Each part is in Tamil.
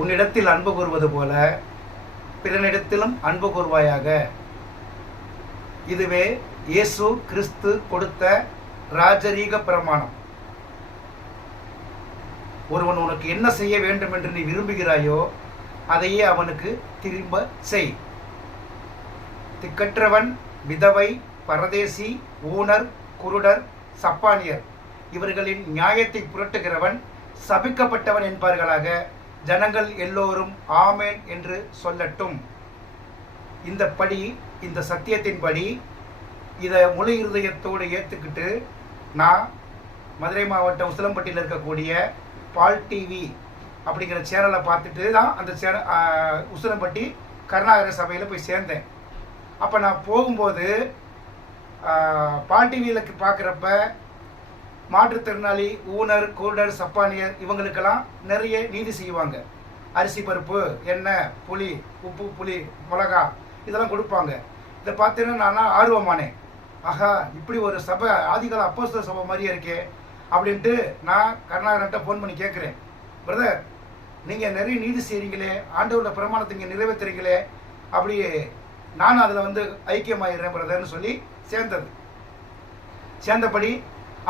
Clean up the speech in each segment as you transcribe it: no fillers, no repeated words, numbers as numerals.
உன்னிடத்தில் அன்பு கூறுவது போல பிறனிடத்திலும் அன்பு கூறுவாயாக. இதுவே இயேசு கிறிஸ்து கொடுத்த ராஜரீக பிரமாணம். ஒருவன் உனக்கு என்ன செய்ய வேண்டும் என்று நீ விரும்புகிறாயோ அதையே அவனுக்கு திரும்ப செய். திக்கற்றவன், விதவை, பரதேசி, ஊனர், குருடர், சப்பானியர் இவர்களின் நியாயத்தை புரட்டுகிறவன் சபிக்கப்பட்டவன் என்பார்களாக. ஜனங்கள் எல்லோரும் ஆமேன் என்று சொல்லட்டும். இந்த சத்தியத்தின்படி இதை முழு இருதயத்தோடு ஏற்றுக்கிட்டு நான் மதுரை மாவட்டம் உசிலம்பட்டியில் இருக்கக்கூடிய பால் டிவி அப்படிங்கிற சேனலை பார்த்துட்டு தான் அந்த உசிலம்பட்டி கருணாகர சபையில் போய் சேர்ந்தேன். அப்போ நான் போகும்போது பால் டிவியில் பார்க்குறப்ப மாற்றுத்திறனாளி, ஊனர், குருடர், சப்பானியர் இவங்களுக்கெல்லாம் நிறைய நீதி செய்வாங்க. அரிசி, பருப்பு, எண்ணெய், புளி, உப்பு, புளி, மிளகா இதெல்லாம் கொடுப்பாங்க. இதை பார்த்தீங்கன்னா நான் ஆர்வமானேன். ஆஹா, இப்படி ஒரு சபை, ஆதிகால அப்போஸ்தலர் சபை மாதிரியே இருக்கே அப்படின்ட்டு நான் கருணாகரன்ட்ட ஃபோன் பண்ணி கேட்குறேன். பிரதர், நீங்கள் நிறைய நீதி செய்கிறீங்களே, ஆண்டவரோட பிரமாணத்தை இங்கே நிறைவேற்றுறீங்களே, அப்படி நானும் அதில் ஐக்கியமாயிடுறேன் பிரதர்னு சொல்லி சேர்ந்தபடி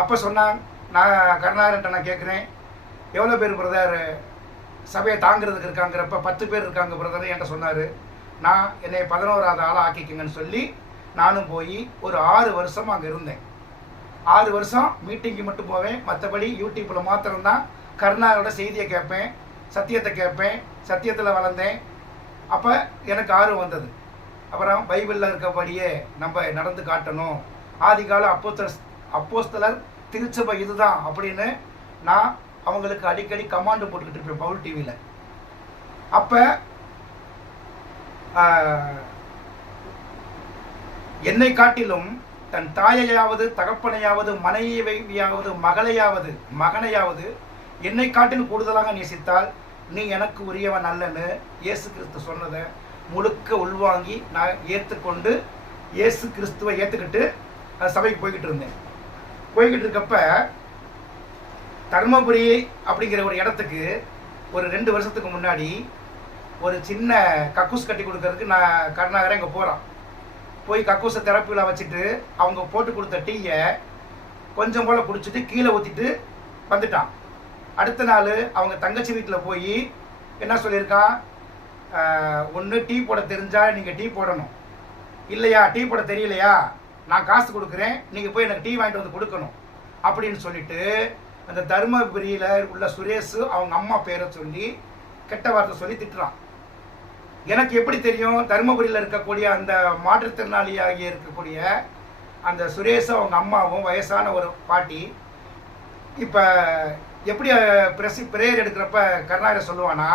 அப்போ சொன்னான். நான் கருணாகரன்ட்ட நான் கேட்குறேன், எவ்வளோ பேர் பிரதர் சபையை தாங்கிறதுக்கு இருக்காங்கிறப்ப 10 பேர் இருக்காங்க பிரதர் என்கிட்ட சொன்னார். நான் என்னை 11வது ஆளாக ஆக்கிக்கங்கன்னு சொல்லி நானும் போய் ஒரு 6 வருஷம் அங்கே இருந்தேன். 6 வருஷம் மீட்டிங்கு மட்டும் போவேன். மற்றபடி யூடியூப்பில் மாத்திரம்தான் கருணாகரோட செய்தியை கேட்பேன், சத்தியத்தை கேட்பேன், சத்தியத்தில் வளர்ந்தேன். அப்போ எனக்கு ஆர்வம் வந்தது. அப்புறம் பைபிளில் இருக்கபடியே நம்ம நடந்து காட்டணும், ஆதிகால அப்போஸ்தலர் திருச்சபை இதுதான் அப்படின்னு நான் அவங்களுக்கு அடிக்கடி கமாண்டு போட்டுக்கிட்டு இருப்பேன் பவுல் டிவியில். அப்போ என்னை காட்டிலும் தன் தாயையாவது, தகப்பனையாவது, மனைவியாவது, மகனையாவது என்னை காட்டிலும் கூடுதலாக நேசித்தால் நீ எனக்கு உரியவன் அல்லன்னு இயேசு கிறிஸ்து சொன்னதை முழுக்க உள்வாங்கி நான் ஏற்றுக்கொண்டு இயேசு கிறிஸ்துவை ஏற்றுக்கிட்டு சபைக்கு போய்கிட்டு இருக்கப்ப தர்மபுரி அப்படிங்கிற ஒரு இடத்துக்கு ஒரு 2 வருஷத்துக்கு முன்னாடி ஒரு சின்ன கக்கூஸ் கட்டி கொடுக்கறதுக்கு நான் கருணாகரன் இங்கே போகிறான். போய் கக்கூஸை தெரப்பியில் வச்சுட்டு அவங்க போட்டு கொடுத்த டீயை கொஞ்சம் போல் குடிச்சிட்டு கீழே ஊற்றிட்டு வந்துட்டான். அடுத்த நாள் அவங்க தங்கச்சி வீட்டில் போய் என்ன சொல்லியிருக்கான், ஒன்று டீ போட தெரிஞ்சால் நீங்கள் டீ போடணும், இல்லையா டீ போட தெரியலையா நான் காசு கொடுக்குறேன், நீங்கள் போய் எனக்கு டீ வாங்கிட்டு வந்து கொடுக்கணும் அப்படின்னு சொல்லிட்டு அந்த தருமபுரியில் உள்ள சுரேஷ் அவங்க அம்மா பேரை சொல்லி கெட்ட வார்த்தை சொல்லி திட்டுறான். எனக்கு எப்படி தெரியும், தருமபுரியில் இருக்கக்கூடிய அந்த மாற்றுத்திறனாளியாகி இருக்கக்கூடிய அந்த சுரேஷும் அவங்க அம்மாவும் வயசான ஒரு பாட்டி. இப்போ எப்படி பிரேயர் எடுக்கிறப்ப கருணாகரன் சொல்லுவானா,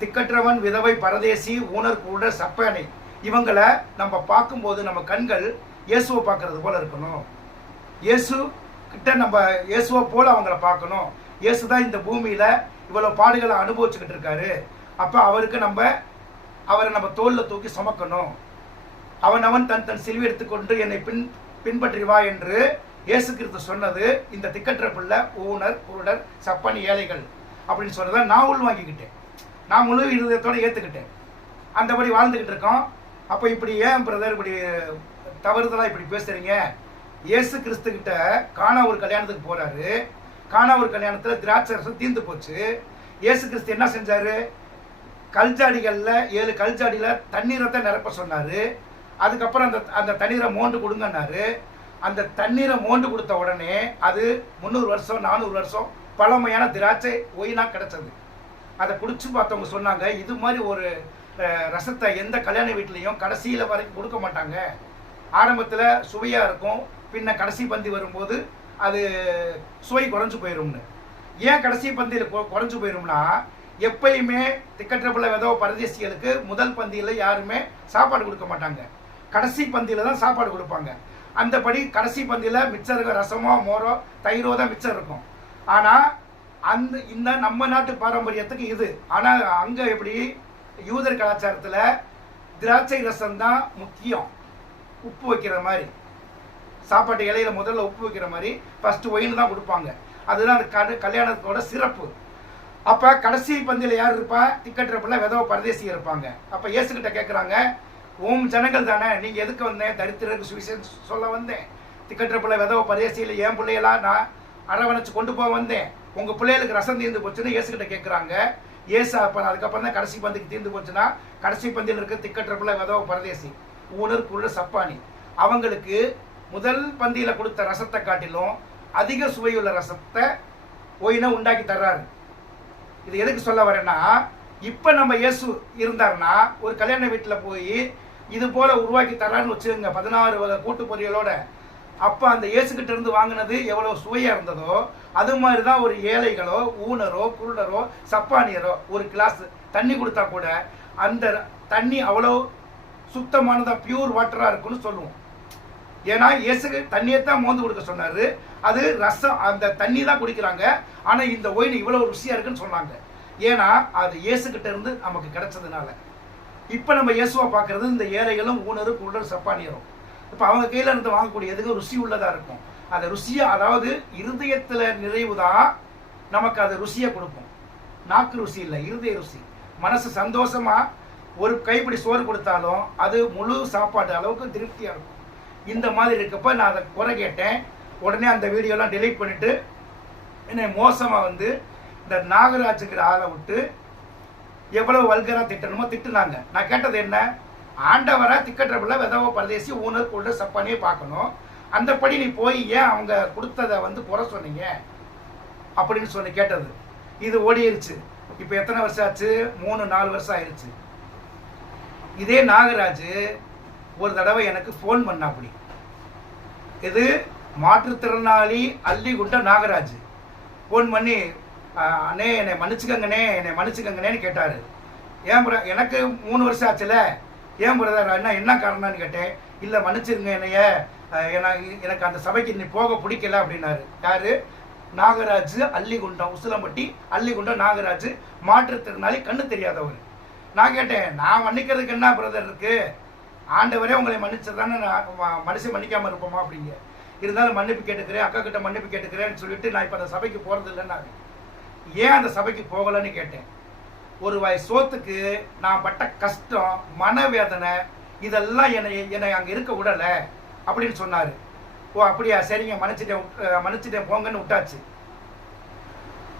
திக்கற்றவன், விதவை, பரதேசி, ஊனர், குருடர், சப்பானை இவங்களை நம்ம பார்க்கும்போது நம்ம கண்கள் இயேசுவை பார்க்கறது போல இருக்கணும். இயேசு கிட்ட நம்ம இயேசுவை போல அவங்கள பார்க்கணும். இயேசு தான் இந்த பூமியில் இவ்வளோ பாடுகளை அனுபவிச்சுக்கிட்டு இருக்காரு. அப்போ அவரை நம்ம தோளில் தூக்கி சுமக்கணும். அவன் தன் சிலுவை எடுத்துக்கொண்டு என்னை பின்பற்றி வா என்று இயேசு கிறிஸ்து சொன்னது இந்த திக்கற்ற பிள்ளை, ஊனர், குருடர், சப்பானி, ஏழைகள் அப்படின்னு சொன்னதை நான் உள்வாங்கிக்கிட்டேன். நான் முழு இருதயத்தோடு ஏற்றுக்கிட்டேன். அந்தபடி வாழ்ந்துக்கிட்டு இருக்கோம். அப்போ இப்படி ஏன் பிரதர் இப்படி தவறுதலாக இப்படி பேசுகிறீங்க? இயேசு கிறிஸ்துக்கிட்ட கானா ஒரு கல்யாணத்துக்கு போகிறாரு. கானா ஒரு கல்யாணத்தில் திராட்சை ரசம் தீர்ந்து போச்சு. இயேசு கிறிஸ்து என்ன செஞ்சார், கல்ஜாடிகளில் 7 கல்ஜாடியில் தண்ணீரை நிரப்ப சொன்னார். அதுக்கப்புறம் அந்த தண்ணீரை மோண்டு கொடுங்கன்னாரு. அந்த தண்ணீரை மோண்டு கொடுத்த உடனே அது 300 வருஷம் 400 வருஷம் பழமையான திராட்சை ஒயினாக கிடச்சது. அதை குடிச்சு பார்த்தவங்க சொன்னாங்க, இது மாதிரி ஒரு ரசத்தை எந்த கல்யாண வீட்லேயும் கடைசியில் வரைக்கும் கொடுக்க மாட்டாங்க. ஆரம்பத்தில் சுவையாக இருக்கும், பின்ன கடைசி பந்தி வரும்போது அது சுவை குறைஞ்சு போயிடும்னு. ஏன் கடைசி பந்தியில் குறைஞ்சு போயிடும்னா, எப்பயுமே திக்கற்ற பிள்ளை, விதவை, பரதேசிகளுக்கு முதல் பந்தியில் யாருமே சாப்பாடு கொடுக்க மாட்டாங்க, கடைசி பந்தியில் தான் சாப்பாடு கொடுப்பாங்க. அந்தபடி கடைசி பந்தியில் மிச்சம் இருக்க ரசமோ மோரோ தயிரோ தான் மிச்சம் இருக்கும். ஆனால் இந்த நம்ம நாட்டு பாரம்பரியத்துக்கு இது. ஆனால் அங்கே எப்படி யூதர் கலாச்சாரத்தில் திராட்சை ரசம் தான் முக்கியம். உப்பு வைக்கிற மாதிரி சாப்பாட்டு இலையில முதல்ல உப்பு வைக்கிற மாதிரி ஃபஸ்ட்டு ஒயின் தான் கொடுப்பாங்க. அதுதான் அந்த கல்யாணத்தோட சிறப்பு. அப்போ கடைசி பந்தியில் யார் இருப்பா? திக்கற்றப்பில் விதவ பரதேசி இருப்பாங்க. அப்போ இயேசுகிட்ட கேட்குறாங்க, உம் ஜனங்கள் தானே, நீங்கள் எதுக்கு வந்தேன்? தரித்திரருக்கு சுவிசேஷம் சொல்ல வந்தேன். திக்கற்றப்பில் விதவ பரதேசியில் என் பிள்ளையெல்லாம் நான் அரவணைச்சு கொண்டு போக வந்தேன். உங்கள் பிள்ளைகளுக்கு ரசம் தீர்ந்து போச்சுன்னு இயேசுகிட்ட கேட்குறாங்க. இயேசு அப்போ அதுக்கப்புறம் தான் கடைசி பந்திக்கு தீர்ந்து போச்சுன்னா, கடைசி பந்தியில் இருக்க திக்கற்றப்பில் விதவ பரதேசி, ஊனருக்குள்ள சப்பானி, அவங்களுக்கு முதல் பந்தியில் கொடுத்த ரசத்தை காட்டிலும் அதிக சுவையுள்ள ரசத்தை ஒயினை உண்டாக்கி தர்றாரு. இது எதுக்கு சொல்ல வரேன்னா, இப்போ நம்ம இயேசு இருந்தாருன்னா ஒரு கல்யாண வீட்டில் போய் இது போல உருவாக்கி தர்றாருன்னு வச்சுக்கோங்க, 16 வகை கூட்டு பொரியலோட. அப்போ அந்த இயேசுகிட்ட இருந்து வாங்கினது எவ்வளோ சுவையாக இருந்ததோ அது மாதிரி தான் ஒரு ஏழைகளோ ஊனரோ குருடரோ சப்பானியரோ ஒரு கிளாஸ் தண்ணி கொடுத்தா கூட அந்த தண்ணி அவ்வளோ சுத்தமானதாக பியூர் வாட்டராக இருக்குன்னு சொல்லுவோம். ஏன்னா இயேசுக்கு தண்ணியை தான் மோந்து கொடுக்க சொன்னார். அது ரசம், அந்த தண்ணி தான் குடிக்கிறாங்க. ஆனால் இந்த ஒயின் இவ்வளோ ருசியாக இருக்குன்னு சொன்னாங்க. ஏன்னா அது இயேசுகிட்ட இருந்து நமக்கு கிடைச்சதுனால. இப்போ நம்ம இயேசுவை பார்க்குறது இந்த ஏழைகளும் ஊனரும் குருடரும் சப்பானியரும். இப்போ அவங்க கையில் இருந்து வாங்கக்கூடிய எதுக்கும் ருசி உள்ளதாக இருக்கும். அந்த ருசியை, அதாவது இருதயத்தில் நிறைவு தான் நமக்கு அது ருசியை கொடுக்கும். நாக்கு ருசி இல்லை, இருதய ருசி. மனசு சந்தோஷமாக ஒரு கைப்பிடி சோறு கொடுத்தாலும் அது முழு சாப்பாடு அளவுக்கு திருப்தியாக இருக்கும். இந்த மாதிரி இருக்கப்போ நான் அதை குறை கேட்டேன். உடனே அந்த வீடியோலாம் டெலீட் பண்ணிவிட்டு என்னை மோசமாக வந்து இந்த நாகராஜுங்கிற ஆளை விட்டு எவ்வளோ வல்கராக திட்டணுமோ திட்டுனாங்க. நான் கேட்டது என்ன? ஆண்டவரை திக்கற்றப்பில் விதவ பரதேசி ஊனர் கொண்டு சப்பானியே பார்க்கணும். அந்தப்படி நீ போய் ஏன் அவங்க கொடுத்ததை வந்து குறை சொன்னீங்க அப்படின்னு சொல்லி கேட்டது. இது ஓடிடுச்சு. இப்போ எத்தனை வருஷம் ஆச்சு? 3-4 வருஷம் ஆயிடுச்சு. இதே நாகராஜ் ஒரு தடவை எனக்கு ஃபோன் பண்ணா. அப்படி இது மாற்றுத்திறனாளி அள்ளிகுண்ட நாகராஜ் ஃபோன் பண்ணி, அண்ணே என்னை மன்னிச்சுக்கங்கண்ணே, என்னை மன்னிச்சுக்கங்கண்ணேன்னு கேட்டார். ஏன் எனக்கு 3 வருஷம் ஆச்சுல, ஏன் பிரதர் என்ன காரணம்னு கேட்டேன். இல்லை மன்னிச்சிருங்க என்னைய, எனக்கு அந்த சபைக்கு நீ போக பிடிக்கல அப்படின்னாரு. யார்? நாகராஜ் அள்ளிகுண்டம், உசிலம்பட்டி அள்ளிகுண்டம் நாகராஜ், மாற்றுத்திறனாளி, கண்ணு தெரியாதவர். நான் கேட்டேன், நான் மன்னிக்கிறதுக்கு என்ன பிரதர் இருக்கு? ஆண்டவரே உங்களை மன்னிச்சதானே, மனுஷன் மன்னிக்காமல் இருப்போமா அப்படிங்க. இருந்தாலும் மன்னிப்பு கேட்டுக்கிறேன், அக்கா கிட்ட மன்னிப்பு கேட்டுக்கிறேன்னு சொல்லிட்டு நான் இப்போ அந்த சபைக்கு போகிறது இல்லைன்னா. ஏன் அந்த சபைக்கு போகலன்னு கேட்டேன். ஒரு வாய் சோத்துக்கு நான் பட்ட கஷ்டம், மனவேதனை, இதெல்லாம் என்னை அங்கே இருக்க விடலை அப்படின்னு சொன்னார். ஓ அப்படியா, சரிங்க, மன்னிச்சிட்டேன் போங்கன்னு விட்டாச்சு.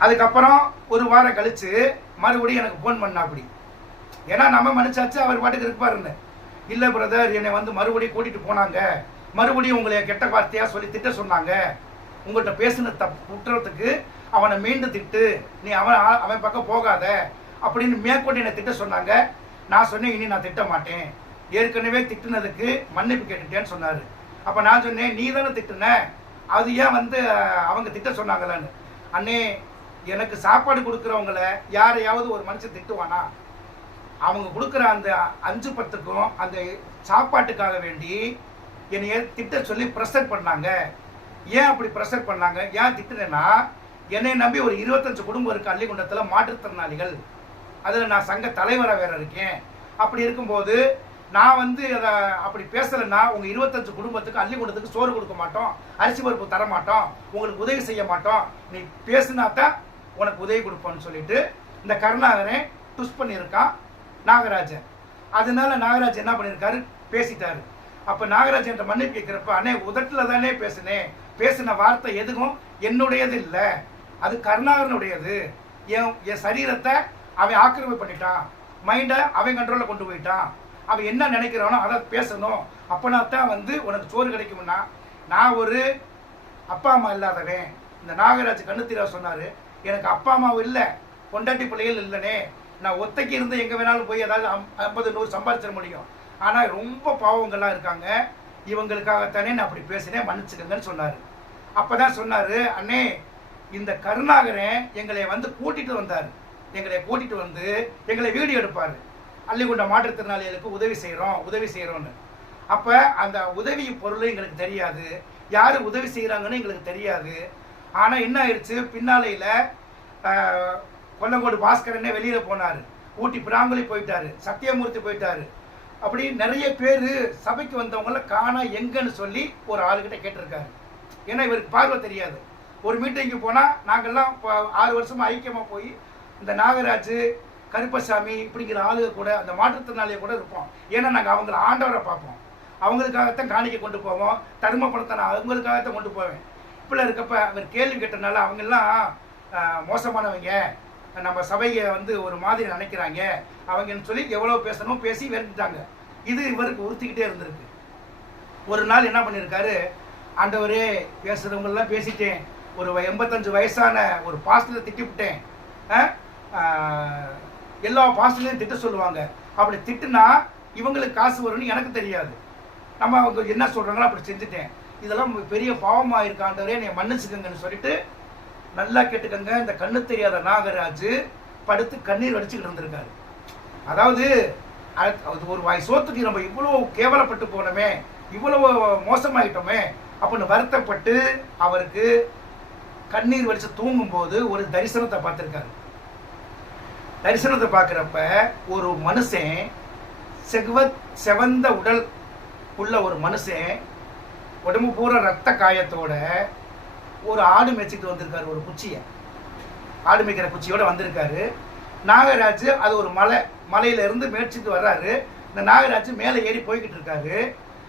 அதுக்கப்புறம் ஒரு வாரம் கழிச்சு மறுபடியும் எனக்கு ஃபோன் பண்ணா. அப்படி ஏன்னா நம்ம மன்னிச்சாச்சு, அவர் பாட்டுக்கு இருப்பாருன்னு. இல்லை பிரதர், என்னை வந்து மறுபடியும் கூட்டிகிட்டு போனாங்க, மறுபடியும் உங்களை கெட்ட வார்த்தையாக சொல்லி திட்ட சொன்னாங்க, உங்கள்கிட்ட பேசின குற்றத்துக்கு அவனை மீண்டும் திட்டு, நீ அவன் பக்கம் போகாத அப்படின்னு மேற்கொண்டு என்னை திட்ட சொன்னாங்க. நான் சொன்னேன், இனி நான் திட்ட மாட்டேன், ஏற்கனவே திட்டுனதுக்கு மன்னிப்பு கேட்டுட்டேன்னு சொன்னார். அப்போ நான் சொன்னேன், நீ தானே திட்டுன, அது ஏன் வந்து அவங்க திட்ட சொன்னாங்களான்னு. அண்ணே, எனக்கு சாப்பாடு கொடுக்குறவங்கள யாரையாவது ஒரு மனுஷன் திட்டுவானா? அவங்க கொடுக்குற அந்த 5-10க்கும் அந்த சாப்பாட்டுக்காக வேண்டி என்னைய திட்ட சொல்லி ப்ரெஷர் பண்ணாங்க. ஏன் அப்படி ப்ரெஷர் பண்ணாங்க, ஏன் திட்டுனேன்னா, என்னை நம்பி ஒரு 25 குடும்பம் இருக்குது அள்ளிகுண்டத்தில், மாற்றுத்திறனாளிகள். அதில் நான் சங்க தலைவராக வேற இருக்கேன். அப்படி இருக்கும்போது நான் வந்து அதை அப்படி பேசலைன்னா உங்கள் 25 குடும்பத்துக்கு அள்ளிகுண்டத்துக்கு சோறு கொடுக்க மாட்டோம், அரிசி பருப்பு தர மாட்டோம், உங்களுக்கு உதவி செய்ய மாட்டோம், நீ பேசுனா தான் உனக்கு உதவி கொடுப்போன்னு சொல்லிட்டு இந்த கருணாகரன் டுஸ் பண்ணியிருக்கான் நாகராஜன். அதனால நாகராஜ் என்ன பண்ணியிருக்காரு, பேசிட்டாரு. அப்போ நாகராஜ் என்ற மன்னிப்பு கேட்குறப்ப, அண்ணே உதட்டில் தானே பேசுனேன், பேசின வார்த்தை எதுவும் என்னுடையது இல்லை, அது கருணாகரனுடையது. என் சரீரத்தை அவன் ஆக்கிரமிப்பு பண்ணிட்டான், மைண்டை அவன் கண்ட்ரோலில் கொண்டு போயிட்டான், அவன் என்ன நினைக்கிறானோ அதை பேசணும், அப்போனா தான் வந்து உனக்கு சோறு கிடைக்கும்னா. நான் ஒரு அப்பா அம்மா இல்லாதவன். இந்த நாகராஜ் கண்ணுத்திரா சொன்னார், எனக்கு அப்பா அம்மாவும் இல்லை, பொண்டாட்டி பிள்ளைகள் இல்லைனே, நான் ஒத்தைக்கு இருந்து எங்கே வேணாலும் போய் ஏதாவது 50-100 சம்பாதிச்சிட முடியும், ஆனால் ரொம்ப பாவங்கள்லாம் இருக்காங்க, இவங்களுக்காகத்தானே நான் அப்படி பேசினேன், மன்னிச்சுக்கங்கன்னு சொன்னார். அப்போ தான் சொன்னார், அண்ணே இந்த கருணாகரன் எங்களை வந்து கூட்டிகிட்டு வந்தார், எங்களை கூட்டிகிட்டு வந்து எங்களை வீடியோ எடுப்பார், அள்ளிகுண்ட மாற்றுத்திறனாளிகளுக்கு உதவி செய்கிறோன்னு. அப்போ அந்த உதவி பொருள் எங்களுக்கு தெரியாது, யார் உதவி செய்கிறாங்கன்னு எங்களுக்கு தெரியாது. ஆனால் என்ன ஆயிடுச்சு, பின்னாலையில் கொல்லங்கோடு பாஸ்கரனே வெளியில் போனார், ஊட்டி பிராங்குலி போயிட்டார், சத்தியமூர்த்தி போயிட்டார். அப்படி நிறைய பேர் சபைக்கு வந்தவங்கள காணா எங்கன்னு சொல்லி ஒரு ஆளுகிட்ட கேட்டிருக்காரு. ஏன்னா இவருக்கு பார்வை தெரியாது. ஒரு மீட்டிங்கு போனால் நாங்கள்லாம் 6 வருஷமாக ஐக்கியமாக போய் இந்த நாகராஜ், கருப்பசாமி இப்படிங்கிற ஆளுக கூட அந்த மாற்றுத்திறனாளியை கூட இருப்போம். ஏன்னா நாங்கள் அவங்கள ஆண்டவரை பார்ப்போம், அவங்களுக்காகத்தான் காணிக்கை கொண்டு போவோம், தர்ம பணத்தை நான் அவங்களுக்காகத்தான் கொண்டு போவேன். இப்படிலாம் இருக்கப்ப அவர் கேள்வி கேட்டனால அவங்கெல்லாம் மோசமானவங்க, நம்ம சபையை வந்து ஒரு மாதிரி நினைக்கிறாங்க அவங்கன்னு சொல்லி எவ்வளோ பேசணும் பேசி வெறுத்துட்டாங்க. இது இவருக்கு உறுத்திக்கிட்டே இருந்திருக்கு. ஒரு நாள் என்ன பண்ணியிருக்காரு, ஆண்டவரே பேசுகிறவங்களெல்லாம் பேசிட்டேன், ஒரு 85 வயசான ஒரு பாஸ்டரை திட்டிவிட்டேன், எல்லா பாஸ்டர்லையும் திட்ட சொல்லுவாங்க, அப்படி திட்டுனா இவங்களுக்கு காசு வரும்னு எனக்கு தெரியாது, நம்ம அவங்க என்ன சொல்கிறாங்களோ அப்படி செஞ்சுட்டேன், இதெல்லாம் பெரிய பாவமாக இருக்காண்டவரே என்னை மன்னிச்சுக்கங்கன்னு சொல்லிட்டு நல்லா கேட்டுக்கங்க. இந்த கண்ணு தெரியாத நாகராஜ் படுத்து கண்ணீர் வடிச்சுக்கிட்டு இருந்திருக்காரு. அதாவது அது ஒரு வாய் சோத்துக்கு நம்ம இவ்வளோ கேவலப்பட்டு போனோமே, இவ்வளவு மோசமாயிட்டோமே அப்படின்னு வருத்தப்பட்டு அவருக்கு கண்ணீர் வடிச்சு தூங்கும்போது ஒரு தரிசனத்தை பார்த்துருக்காரு. தரிசனத்தை பார்க்குறப்ப ஒரு மனுஷன் செவந்த உடல் உள்ள ஒரு மனுஷன் உடம்பு பூரா ரத்த காயத்தோட ஒரு ஆடு மேய்ச்சிட்டு வந்திருக்காரு. ஒரு குச்சியை, ஆடு மேய்க்கிற குச்சியோட வந்திருக்காரு. நாகராஜ் அது ஒரு மலையிலேருந்து மேய்ச்சிட்டு வர்றாரு. இந்த நாகராஜ் மேலே ஏறி போய்கிட்டு இருக்காரு.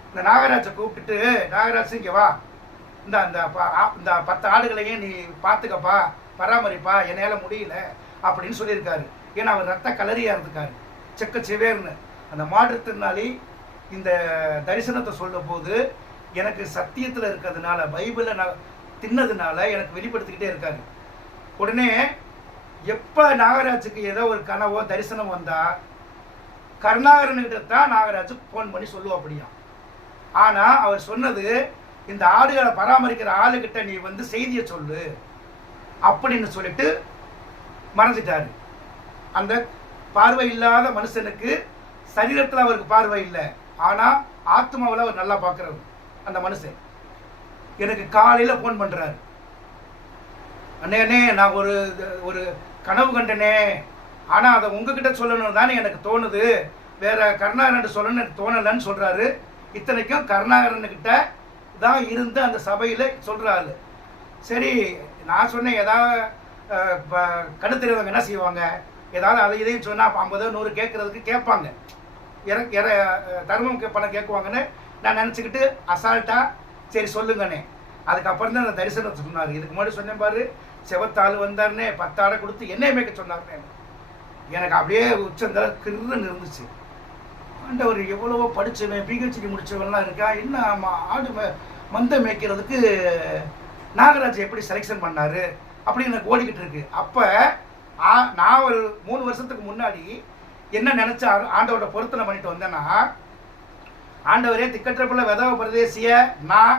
இந்த நாகராஜை கூப்பிட்டுட்டு, நாகராஜ் இங்கே வா, இந்த இந்த 10 ஆடுகளையும் நீ பார்த்துக்கப்பா, பராமரிப்பா, என்னால் முடியல அப்படின்னு சொல்லியிருக்காரு. ஏன்னா அவர் ரத்த கலரியாக இருந்திருக்காரு, செக்க சிவேர்னு. அந்த மாற்றுத்திறனாளி இந்த தரிசனத்தை சொல்லும் போது எனக்கு சத்தியத்தில் இருக்கிறதுனால, பைபிளை நான் தின்னதுனால எனக்கு வெளிப்படுத்திக்கிட்டே இருக்காரு. உடனே எப்போ நாகராஜுக்கு ஏதோ ஒரு கனவோ தரிசனம் வந்தால் கருணாகரன்கிட்ட தான் நாகராஜ் ஃபோன் பண்ணி சொல்லுவோம் அப்படியா. ஆனால் அவர் சொன்னது, இந்த ஆடுகளை பராமரிக்கிற ஆளுகிட்ட நீ வந்து செய்தியை சொல்லு அப்படின்னு சொல்லிட்டு மறந்துட்டாரு. அந்த பார்வை இல்லாத மனுஷனுக்கு சரீரத்தில் அவருக்கு பார்வை இல்லை, ஆனால் ஆத்மாவில் அவர் நல்லா பார்க்குறவர். அந்த மனுஷன் எனக்கு காலையில் ஃபோன் பண்ணுறாரு, அண்ணே நான் ஒரு கனவு கண்டனே, ஆனால் அதை உங்ககிட்ட சொல்லணும் தானே எனக்கு தோணுது, வேற கருணாகரன் சொல்லணும்னு எனக்கு தோணலைன்னு சொல்கிறாரு. இத்தனைக்கும் கருணாகரன்கிட்ட தான் இருந்து அந்த சபையில் சொல்கிறாரு. சரி, நான் சொன்னேன், ஏதாவது கண்ணு தெரியாதவங்க என்ன செய்வாங்க, ஏதாவது அதை இதையும் சொன்னால் 50 100 கேட்குறதுக்கு கேட்பாங்க, தர்மம் பணம் கேட்குவாங்கன்னு நான் நினச்சிக்கிட்டு அசால்ட்டாக சரி சொல்லுங்கண்ணே. அதுக்கப்புறம் தான் அந்த தரிசனத்தை சொன்னார். இதுக்கு முன்னாடி சொன்னேன் பாரு, செவத்தாள் வந்தாருன்னே 10 ஆடை கொடுத்து என்னைய மேய்க்க சொன்னாருன்னு எனக்கு அப்படியே உச்சந்தர கிருன்னு இருந்துச்சு. ஆண்டவர் எவ்வளவோ படித்தவன், பிஹெச்டி முடித்தவன்லாம் இருக்கா, என்ன ஆடு மந்தை மேய்க்கிறதுக்கு நாகராஜ் எப்படி செலெக்ஷன் பண்ணார் அப்படின்னு எனக்கு ஓடிக்கிட்டு இருக்கு. அப்போ நான் ஒரு 3 வருஷத்துக்கு முன்னாடி என்ன நினச்சா ஆண்டவரோட பொருத்தனை பண்ணிட்டு வந்தேன்னா, ஆண்டவரே திக்கற்றப்பள்ள வெதவ பிரதேசிய நான்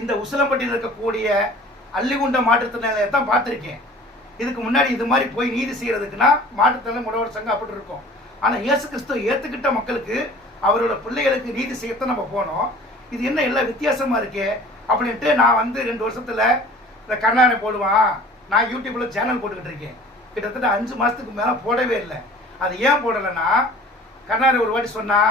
இந்த உசிலம்பட்டியில் இருக்கக்கூடிய அள்ளிகுண்ட மாற்றுத்திறனாளியை தான் பார்த்துருக்கேன். இதுக்கு முன்னாடி இது மாதிரி போய் நீதி செய்கிறதுக்குன்னா மாற்றுத்திறனாளி முடவர் சங்கம் அப்படி இருக்கும். ஆனால் இயேசு கிறிஸ்துவ ஏற்றுக்கிட்ட மக்களுக்கு, அவரோட பிள்ளைகளுக்கு நீதி செய்யத்தான் நம்ம போனோம். இது என்ன எல்லாம் வித்தியாசமாக இருக்கே அப்படின்ட்டு நான் வந்து 2 வருஷத்தில் இந்த கருணாகரன் போடுவான், நான் யூடியூப்பில் சேனல் போட்டுக்கிட்டு இருக்கேன். கிட்டத்தட்ட 5 மாதத்துக்கு மேலே போடவே இல்லை. அது ஏன் போடலைன்னா, கருணாகரன் ஒரு வாட்டி சொன்னா,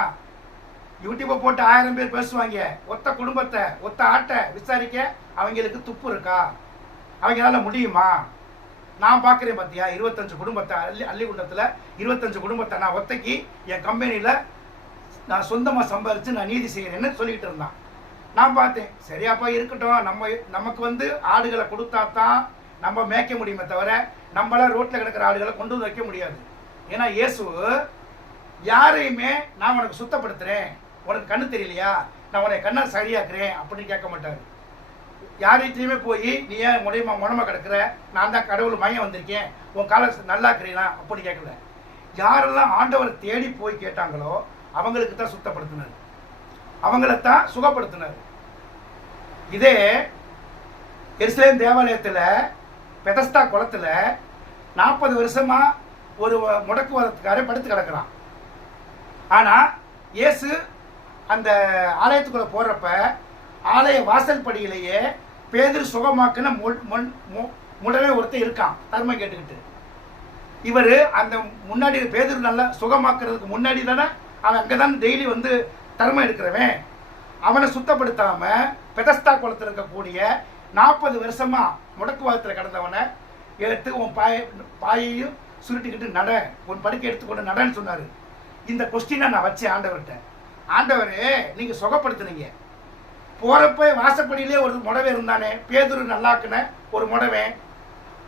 யூடியூப்பை போட்டு 1000 பேர் பேசுவாங்க, ஒத்த குடும்பத்தை ஒத்த ஆட்டை விசாரிக்க அவங்களுக்கு துப்பு இருக்கா, அவங்களால முடியுமா, நான் பார்க்குறேன் பார்த்தியா 25 குடும்பத்தை அள்ளிகுண்டத்தில் 25 குடும்பத்தை நான் ஒத்தைக்கு என் கம்பெனியில் நான் சொந்தமாக சம்பாதிச்சு நான் நீதி செய்கிறேன்னு சொல்லிக்கிட்டு இருந்தான். நான் பார்த்தேன், சரியாப்பா இருக்கட்டும், நமக்கு வந்து ஆடுகளை கொடுத்தா தான் நம்ம மேய்க்க முடியுமே தவிர நம்மளாம் ரோட்டில் கிடக்கிற ஆடுகளை கொண்டு வந்து வைக்க முடியாது. ஏன்னா இயேசு யாரையுமே நான் உனக்கு சுத்தப்படுத்துகிறேன், உனக்கு கண்ணு தெரியலையா, நான் உனக்கு கண்ணை சரியாக்குறேன் அப்படின்னு கேட்க மாட்டார். யார்கிட்டையுமே போய் நீ ஏன் முடமா கிடக்கிற, நான் தான் கடவுள் மையம் வந்திருக்கேன், உன் காலை நல்லா இருக்கிறீங்களா அப்படின்னு கேட்கல. யாரெல்லாம் ஆண்டவரை தேடி போய் கேட்டாங்களோ அவங்களுக்கு தான் சுத்தப்படுத்தினார், அவங்களைத்தான் சுகப்படுத்தினார். இதே எருசலேம் தேவாலயத்தில் பெதஸ்தா குளத்தில் 40 வருஷமா ஒரு முடக்குவாதத்துக்காரன் படுத்து கிடக்கிறான். ஆனால் இயேசு அந்த ஆலயத்துக்குள்ளே போடுறப்ப ஆலய வாசல் படியிலேயே பேதுரு சுகமாக்குன முடவே ஒருத்தர் இருக்கான் தர்மம் கேட்டுக்கிட்டு. இவர் அந்த முன்னாடி பேதுரு நல்லா சுகமாக்குறதுக்கு முன்னாடி தானே அவன் அங்கே தான் டெய்லி வந்து தர்மம் எடுக்கிறவன். அவனை சுத்தப்படுத்தாமல் பெதஸ்தா குளத்தில் இருக்கக்கூடிய 40 வருஷமா முடக்குவாதத்தில் கிடந்தவனை எடுத்து உன் பாயையும் சுருட்டிக்கிட்டு நட, உன் படுக்கை எடுத்துக்கொண்டு நடன்னு சொன்னார். இந்த கொஸ்டினை நான் வச்சேன் ஆண்டவர்கிட்ட. ஆண்டவரே, நீங்கள் சுகப்படுத்துனீங்க, போகிறப்ப வாசப்படியிலே ஒரு முடவை இருந்தானே, பேதுரு நல்லாக்குன ஒரு முடவை,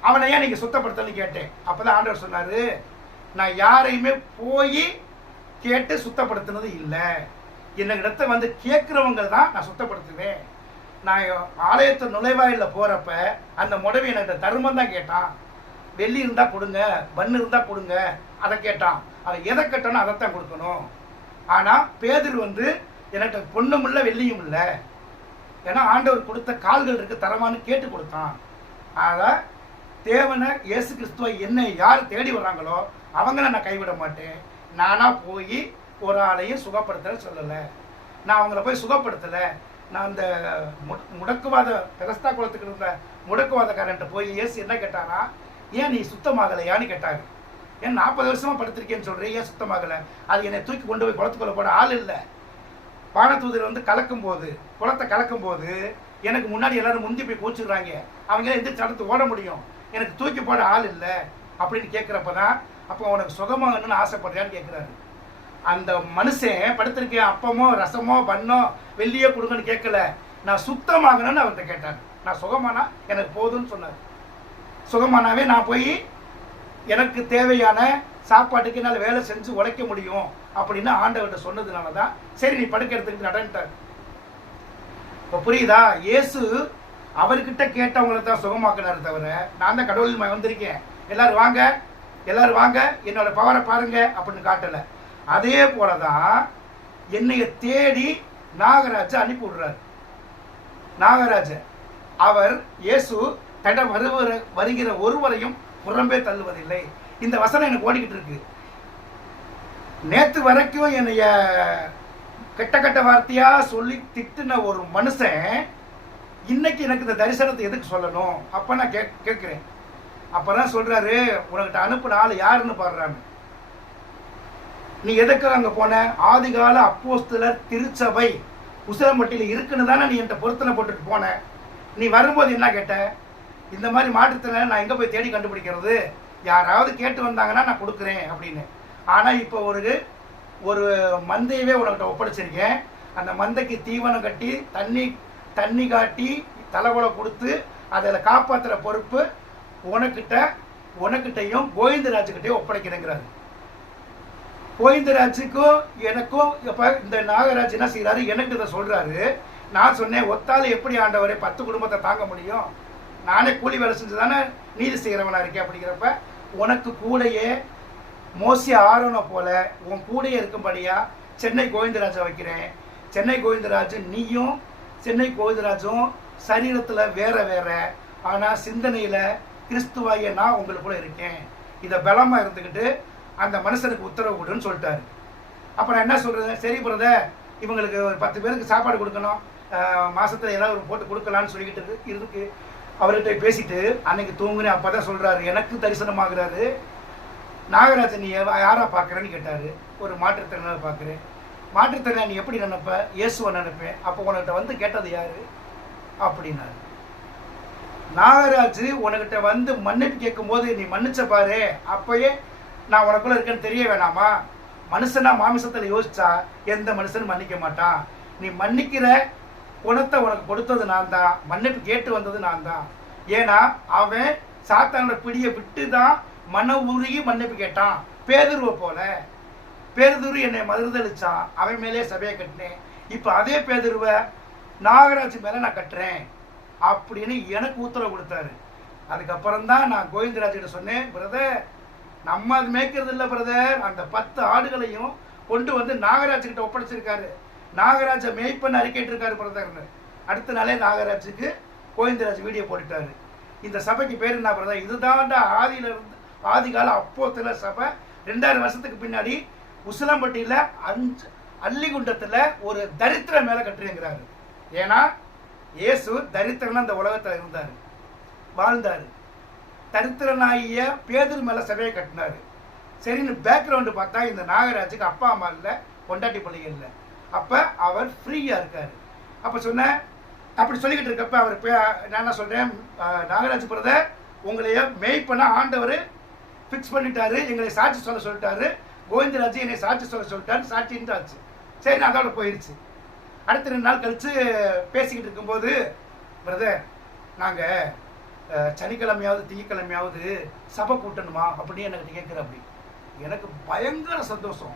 அவனை ஏன் நீங்கள் சுத்தப்படுத்தலன்னு கேட்டேன். அப்போ தான் ஆண்டவர் சொன்னார், நான் யாரையுமே போய் கேட்டு சுத்தப்படுத்தினது இல்லை. என்னிடத்த வந்து கேட்குறவங்க தான் நான் சுத்தப்படுத்துவேன். நான் ஆலயத்து நுழைவாயிலில் போகிறப்ப அந்த முடவை என்கிட்ட தருமம் தான் கேட்டான். வெள்ளி இருந்தால் கொடுங்க, பண்ணு இருந்தால் கொடுங்க, அதை கேட்டான். அவன் எதை கேட்டானோ அதைத்தான் கொடுக்கணும். ஆனால் பேதுரு வந்து என்கிட்ட பொண்ணும் இல்லை வெள்ளியும் இல்லை, ஏன்னா ஆண்டவர் கொடுத்த கால்கள் இருக்கு தரமானு கேட்டு கொடுத்தான். அதான் தேவனை இயேசு கிறிஸ்துவை என்னை யார் தேடி வர்றாங்களோ அவங்கள நான் கைவிட மாட்டேன். நானாக போய் ஒரு ஆளையும் சுகப்படுத்தலை சொல்லலை, நான் அவங்கள போய் சுகப்படுத்தலை. நான் அந்த முடக்குவாத பெரஸ்தா குளத்துக்கு இருந்த முடக்குவாதக்காரன்ட்ட போய் இயேசு என்ன கேட்டானா, ஏன் நீ சுத்தமாகலையான்னு கேட்டாங்க. ஏன் 40 வருஷமாக படுத்திருக்கேன்னு சொல்கிறேன், ஏன் சுத்தமாகலை? அது என்னை தூக்கி கொண்டு போய் குளத்துக்குள்ள போட ஆள் இல்லை. வானதூதர் வந்து கலக்கும்போது, குளத்தை கலக்கும்போது எனக்கு முன்னாடி எல்லாரும் முந்தி போய் கூச்சிடுறாங்க, அவங்க எந்திரிச்சு அடுத்து ஓட முடியும், எனக்கு தூக்கி போட ஆள் இல்லை அப்படின்னு கேட்குறப்ப தான், அப்போ உனக்கு சுகமாகணும்னு ஆசைப்படுறியான்னு கேட்குறாரு. அந்த மனுஷன் படுத்திருக்கேன், அப்பமோ ரசமோ பண்ணோ வெள்ளியோ கொடுங்கன்னு கேட்கல, நான் சுத்தமாகணும்னு அவர்கிட்ட கேட்டார். நான் சுகமானா எனக்கு போதும்னு சொன்னார். சுகமானாவே நான் போய் எனக்கு தேவையான சாப்பாட்டுக்கு என்னால் வேலை செஞ்சு உழைக்க முடியும் அப்படின்னு ஆண்டவர்கிட்ட சொன்னதுனால தான் சரி நீ படுக்க எடுத்துக்கிட்டு நடன்ட்டார். இப்போ புரியுதா? இயேசு அவர்கிட்ட கேட்டவங்களை தான் சுகமாக்கினார் தவிர, நான் தான் கடவுள் வந்திருக்கேன், எல்லாரும் வாங்க எல்லாரும் வாங்க என்னோட பவரை பாருங்க அப்படின்னு காட்டலை. அதே போலதான் என்னைய தேடி நாகராஜ அனுப்பி விடுறாரு. நாகராஜ அவர் இயேசு தட வருகிற ஒருவரையும் புறம்பே தள்ளுவதில்லை. இந்த வசனம் எனக்கு ஓடிக்கிட்டு இருக்கு. நேற்று வரைக்கும் என்னைய கெட்ட கெட்ட வார்த்தையா சொல்லி திட்டுன ஒரு மனுஷன் இன்னைக்கு எனக்கு இந்த தரிசனத்தை எதுக்கு சொல்லணும்? அப்ப நான் கேட்கிறேன். அப்பதான் சொல்றாரு, உனக்கிட்ட அனுப்புன ஆள் யாருன்னு பாடுறான்னு. நீ எதுக்கு அங்க போன? ஆதிகால அப்போஸ்தலர் திருச்சபை உசிலம்பட்டியில் இருக்குன்னு தானே நீ என்கிட்ட பொருத்தனை போட்டுட்டு போன. நீ வரும்போது என்ன கேட்ட? இந்த மாதிரி மாற்றத்தில் நான் எங்கே போய் தேடி கண்டுபிடிக்கிறது, யாராவது கேட்டு வந்தாங்கன்னா நான் கொடுக்குறேன் அப்படின்னு. ஆனால் இப்போ ஒரு மந்தையவே உனக்கிட்ட ஒப்படைச்சிருக்கேன். அந்த மந்தைக்கு தீவனம் கட்டி தண்ணி காட்டி தலைவலை கொடுத்து அதில் காப்பாற்றுற பொறுப்பு உனக்கிட்டையும் கோவிந்தராஜுக்கிட்டையும் ஒப்படைக்கிறேங்கிறாரு. கோவிந்தராஜுக்கும் எனக்கும் இப்போ இந்த நாகராஜ் என்ன செய்கிறாரு, எனக்கு இதை சொல்கிறாரு. நான் சொன்னேன், ஒத்தால் எப்படி ஆண்டவரே 10 குடும்பத்தை தாங்க முடியும்? நானே கூலி வேலை செஞ்சு தானே நீதி செய்கிறவனா இருக்கேன். அப்படிங்கிறப்ப உனக்கு கூடையே மோசி ஆரோனை போல உன் கூடையே இருக்கும்படியா சென்னை கோவிந்தராஜை வைக்கிறேன். சென்னை கோவிந்தராஜ் நீயும் சென்னை கோவிந்தராஜும் சரீரத்தில் வேற வேற, ஆனால் சிந்தனையில் கிறிஸ்துவாகிய நான் உங்களுக்குள்ள இருக்கேன். இதை பலமாக இருந்துக்கிட்டு அந்த மனுஷனுக்கு உத்தரவு கொடுன்னு சொல்லிட்டாரு. அப்போ நான் என்ன சொல்கிறது, சரி பிரதர், இவங்களுக்கு ஒரு 10 பேருக்கு சாப்பாடு கொடுக்கணும், மாதத்தில் ஏதாவது ஒரு போட்டு கொடுக்கலான்னு சொல்லிக்கிட்டு இருக்கு. அவர்கிட்ட பேசிட்டு அன்னைக்கு தூங்குனேன். அப்போ தான் சொல்கிறாரு, எனக்கு தரிசனமாகிறாரு. நாகராஜன் நீ யாரா பார்க்குறேன்னு கேட்டார். ஒரு மாற்றுத்திறனாளி பார்க்குறேன். மாற்றுத்திறனாளி நீ எப்படி நினைப்ப? இயேசுவை நினைப்பேன். அப்போ உனக்கிட்ட வந்து கேட்டது யாரு அப்படின்னாரு. நாகராஜ் உனக்கிட்ட வந்து மன்னிப்பு கேட்கும் போது நீ மன்னிச்ச பாரு, அப்பயே நான் உனக்குள்ள இருக்கேன்னு தெரிய வேணாமா? மனுஷனா மாமிசத்தில் யோசிச்சா எந்த மனுஷனும் மன்னிக்க மாட்டான். நீ மன்னிக்கிற குணத்தை உனக்கு கொடுத்தது நான் தான், மன்னிப்பு கேட்டு வந்தது நான் தான். ஏன்னா அவன் சாத்தானோட பிடியை விட்டு தான் மன உருகி மன்னிப்பு கேட்டான். பேதுருவை போல. பேதுரு என்னை மறுதளிச்சான், அவன் மேலே சபையை கட்டினேன். இப்போ அதே பேதுருவை நாகராஜ் மேலே நான் கட்டுறேன் அப்படின்னு எனக்கு உத்தரவு கொடுத்தாரு. அதுக்கப்புறம் தான் நான் கோவிந்தராஜிட்ட சொன்னேன், பிரதர் நம்ம அது மேய்க்கிறது இல்லை பிரதர், அந்த 10 ஆடுகளையும் கொண்டு வந்து நாகராஜ்கிட்ட ஒப்படைச்சிருக்காரு, நாகராஜை மேய்ப்பன்னு அறிக்கைட்டு இருக்காரு பிரதர்னு. அடுத்த நாளே நாகராஜுக்கு கோவிந்தராஜ் வீடியோ போட்டுட்டாரு. இந்த சபைக்கு பேர் என்ன பிரதர்? இதுதான்டா ஆதிகால அப்போஸ்தலர் சபை. 2000 வருஷத்துக்கு பின்னாடி உசிலம்பட்டியில் அள்ளிகுண்டத்தில் ஒரு தரித்திர மேலே கட்டுறேங்கிறாரு. ஏன்னா இயேசு தரித்திரன் அந்த உலகத்தில் இருந்தார், வாழ்ந்தார். தரித்திரனாகிய பேதுரு மேலே சபையை கட்டினார். சரின்னு பேக்ரவுண்டு பார்த்தா இந்த நாகராஜுக்கு அப்பா அம்மா இல்லை, பொண்டாட்டி பிள்ளைகள் இல்லை. அப்போ அவர் ஃப்ரீயாக இருக்கார். அப்போ சொன்னேன், அப்படி சொல்லிக்கிட்டு இருக்கப்ப அவர் நான் என்ன சொல்கிறேன், நாகராஜ் பிரதர் உங்களைய மேய்ப்பனா ஆண்டவர் ஃபிக்ஸ் பண்ணிட்டாரு, எங்களை சாட்சி சொல்ல சொல்லிட்டாரு. கோவிந்தராஜ் என்னை சாட்சி சொல்ல சொல்லிட்டாரு, சாட்சி இருந்தாச்சு. சரி, நான் அதோட போயிடுச்சு. அடுத்த 2 நாள் கழிச்சு பேசிக்கிட்டு இருக்கும்போது, பிரதர் நாங்கள் சனிக்கிழமையாவது திங்கக்கிழமையாவது சபை கூட்டணுமா அப்படின்னு எனக்கு கேட்குற. அப்படி எனக்கு பயங்கர சந்தோஷம்.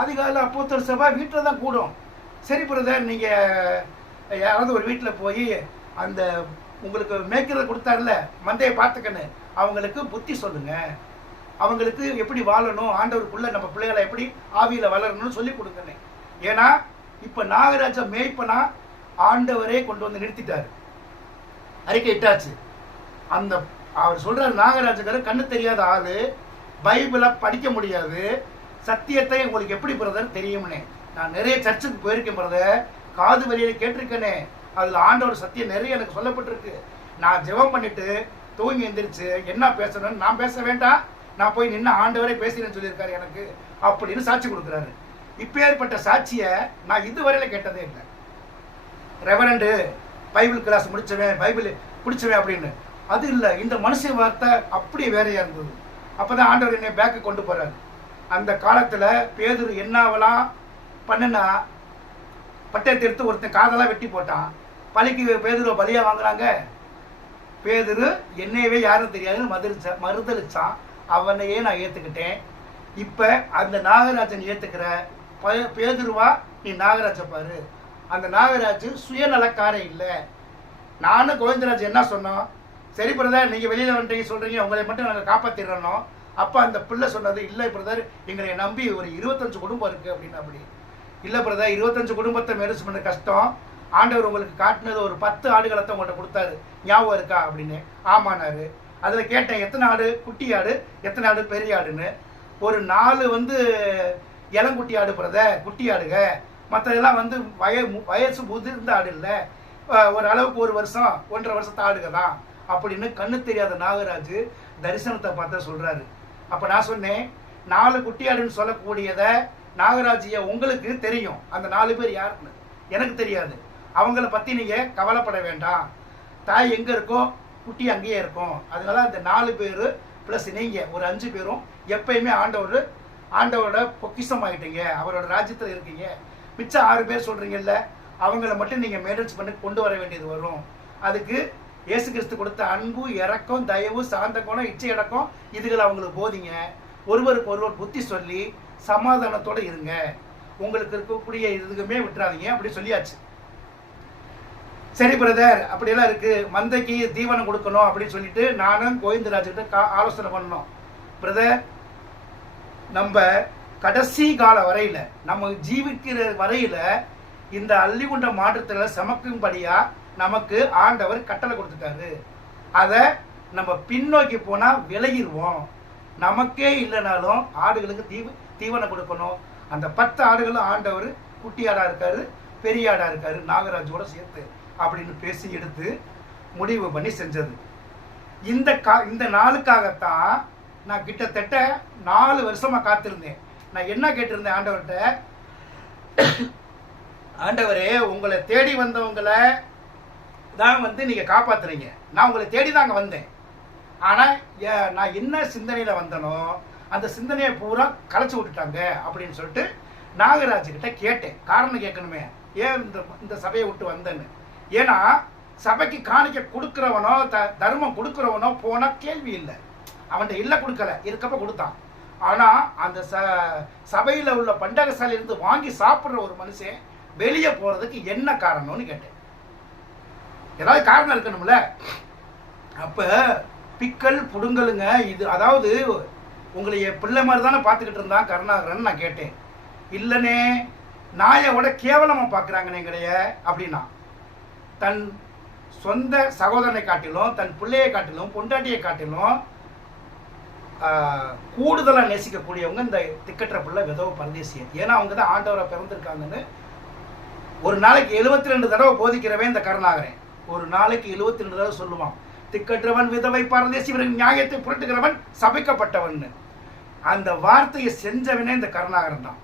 அதிகாலையில் அப்போஸ்தலர் சபை வீட்டில் தான் கூடும். சரி பிரதர், நீங்கள் யாராவது ஒரு வீட்டில் போய் அந்த உங்களுக்கு மேய்க்கிறத கொடுத்தாருல மந்தையை பார்த்துக்கன்னு அவங்களுக்கு புத்தி சொல்லுங்க, அவங்களுக்கு எப்படி வாழணும், ஆண்டவருக்குள்ள நம்ம பிள்ளைகளை எப்படி ஆவியில் வளரணும்னு சொல்லி கொடுங்கன்னு. ஏன்னா இப்போ நாகராஜா மேய்ப்பனா ஆண்டவரே கொண்டு வந்து நிறுத்திட்டாரு, அறிக்கை இட்டாச்சு. அந்த அவர் சொல்றாரு, நாகராஜக்கார கண்ணு தெரியாத ஆளு, பைபிளை படிக்க முடியாது, சத்தியத்தை உங்களுக்கு எப்படி பிரதர் தெரியும்னே. நான் நிறைய சர்ச்சுக்கு போயிருக்கேன் பிரதர், காது வழியில கேட்டிருக்கேனே, அதுல ஆண்டவர் சத்தியம் நிறைய எனக்கு சொல்லப்பட்டிருக்கு. நான் ஜெபம் பண்ணிட்டு தூங்கி எந்திரிச்சு என்ன பேசணும்னு நான் பேச வேண்டாம், நான் போய் நின்று ஆண்டவரே பேசுறேன்னு சொல்லியிருக்காரு எனக்கு அப்படின்னு சாட்சி கொடுக்குறாரு. இப்பேற்பட்ட சாட்சியை நான் இதுவரையில கேட்டதே இல்லை. ரெவரண்டு பைபிள் கிளாஸ் முடிச்சவன், பைபிள் பிடிச்சவன் அப்படின்னு அது இல்லை. இந்த மனுஷ வார்த்தை அப்படியே வேறையா இருந்தது. அப்பதான் ஆண்டவர் என்னை பேக்கு கொண்டு போறாரு. அந்த காலத்துல பேதுரு என்னவெல்லாம் பண்ணுனா, பட்டயத்தை எடுத்து ஒருத்தன் காதெல்லாம் வெட்டி போட்டான், பலிக்கு பேதுருவை பலியா வாங்குறாங்க. பேதுரு என்னையவே யாரும் தெரியாதுன்னு மறுதளிச்சான். அவனையே நான் ஏத்துக்கிட்டேன். இப்ப அந்த நாகராஜன் ஏத்துக்கிற பேதுருவா நீ நாகராஜ பாரு. அந்த நாகராஜ் சுயநலக்கார இல்லை. நானும் கோவிந்தராஜ் என்ன சொன்னோம், சரி பிரதர் நீங்க வெளியில வந்துட்டீங்க சொல்றீங்க, உங்களை மட்டும் நாங்கள் காப்பாத்திடணும். அப்ப அந்த பிள்ளை சொன்னது, இல்லை பிரதர் எங்களை நம்பி ஒரு 25 குடும்பம் இருக்கு அப்படின்னு. அப்படி இல்லை பிரதர், 25 குடும்பத்தை மேனேஜ் பண்ண கஷ்டம். ஆண்டவர் உங்களுக்கு காட்டினது ஒரு 10 ஆடுகளை தான் உங்கள்கிட்ட கொடுத்தாரு, ஞாபகம் இருக்கா அப்படின்னு. ஆமானாரு. அதில் கேட்டேன், எத்தனை ஆடு குட்டி ஆடு, எத்தனை ஆடு பெரிய ஆடுன்னு. ஒரு 4 இளங்குட்டி ஆடு பிரதர், குட்டி ஆடுங்க. மற்றதெல்லாம் வயசு முதிர்ந்த ஆடு இல்லை, ஒரு அளவுக்கு 1 வருஷம் 1.5 வருஷத்து ஆடுக தான் அப்படின்னு கண்ணு தெரியாத நாகராஜ் தரிசனத்தை பார்த்தா சொல்றாரு. அப்ப நான் சொன்னேன், 4 குட்டி ஆடுன்னு சொல்லக்கூடியதை நாகராஜிய உங்களுக்கு தெரியும், அந்த 4 பேர் யாருன்னு எனக்கு தெரியாது. அவங்கள பத்தி நீங்க கவலைப்பட வேண்டாம். தாய் எங்க இருக்கோ குட்டி அங்கேயே இருக்கும். அதனால அந்த 4 பேர் பிளஸ் நீங்க ஒரு 5 பேரும் எப்பயுமே ஆண்டவரோட பொக்கிஷம் ஆகிட்டீங்க, அவரோட ராஜ்யத்தில் இருக்கீங்க. மிச்சம் 6 பேர் சொல்றீங்கல்ல, அவங்கள மட்டும் நீங்க மேனேஜ் பண்ணி கொண்டு வர வேண்டியது வரும். அதுக்கு இயேசு கிறிஸ்து கொடுத்த அன்பு, இரக்கம், தயவு, சாந்த குணம், இச்சை அடக்கம் இதுகளை அவங்களுக்கு போதிங்க. ஒருவருக்கு ஒருவர் புத்தி சொல்லி சமாதானத்தோட இருங்க. உங்களுக்கு இருக்கக்கூடிய இதுக்குமே விட்டுறாதீங்க அப்படி சொல்லியாச்சு. சரி பிரதர், அப்படியெல்லாம் இருக்கு, மந்தைக்கு தீவனம் கொடுக்கணும் அப்படின்னு சொல்லிட்டு நானும் கோவிந்தராஜ்கிட்ட ஆலோசனை பண்ணோம். பிரதர், நம்ம கடைசி கால வரையில, நம்ம ஜீவிக்கிற வரையில இந்த அள்ளிகுண்ட மாற்றத்துல சமக்கும்படியா நமக்கு ஆண்டவர் கட்டளை கொடுத்துட்டாரு. அதை நம்ம பின்னோக்கி போனா விலகிடுவோம். நமக்கே இல்லைனாலும் ஆடுகளுக்கு தீவனம் கொடுக்கணும். அந்த 10 ஆடுகளும் ஆண்டவர் குட்டி ஆடா இருக்காரு, பெரிய ஆடா இருக்காரு, நாகராஜோட சேர்த்து அப்படின்னு பேசி எடுத்து முடிவு பண்ணி செஞ்சது. இந்த நாளுக்காகத்தான் நான் கிட்டத்தட்ட 4 வருஷமா காத்திருந்தேன். நான் என்ன கேட்டிருந்தேன் ஆண்டவர்கிட்ட, ஆண்டவரே உங்களை தேடி வந்தவங்களை தான் நீங்க காப்பாத்துறீங்க, நான் உங்களை தேடி தான் அங்கே வந்தேன். ஆனா நான் என்ன சிந்தனையில வந்தனோ அந்த சிந்தனையை பூரா கலைச்சு விட்டுட்டாங்க அப்படின்னு சொல்லிட்டு நாகராஜ் கிட்ட கேட்டேன். காரணம் கேட்கணுமே, ஏன் இந்த சபையை விட்டு வந்தேன்னு. ஏன்னா சபைக்கு காணிக்க கொடுக்கிறவனோ தர்மம் கொடுக்கிறவனோ போனா கேள்வி இல்லை, அவன்கிட்ட இல்லை கொடுக்கல, இருக்கப்ப கொடுத்தான். ஆனா அந்த சபையில உள்ள பண்டகசாலையிலிருந்து வாங்கி சாப்பிடுற ஒரு மனுஷன் வெளியே போறதுக்கு என்ன காரணம்னு கேட்டேன். ஏதாவது காரணம் இருக்கணும்ல. அப்ப பிக்கல் புடுங்கலுங்க இது, அதாவது உங்களை பிள்ளை மாதிரி தானே பார்த்துக்கிட்டு இருந்தான் கருணாகரன். நான் கேட்டேன், இல்லனே நாயோட கேவலமா பார்க்குறாங்கன்னே கிடையாது அப்படின்னா. தன் சொந்த சகோதரனை காட்டிலும், தன் பிள்ளையை காட்டிலும், பொண்டாட்டியை காட்டிலும் கூடுதலாக நேசிக்கக்கூடியவங்க இந்த திக்கற்ற பிள்ளை விதவ பரதேசியன். ஏன்னா அவங்க தான் ஆண்டவரை பிறந்திருக்காங்கன்னு ஒரு நாளைக்கு 72 தடவை போதிக்கிறவன் இந்த கருணாகரன். ஒரு நாளைக்கு 72 தடவை சொல்லுவான், திக்கற்றவன் விதவை பரதேசி, இவர்கள் நியாயத்தை புரட்டுகிறவன் சபிக்கப்பட்டவன். அந்த வார்த்தையை செஞ்சவனே இந்த கருணாகரன் தான்.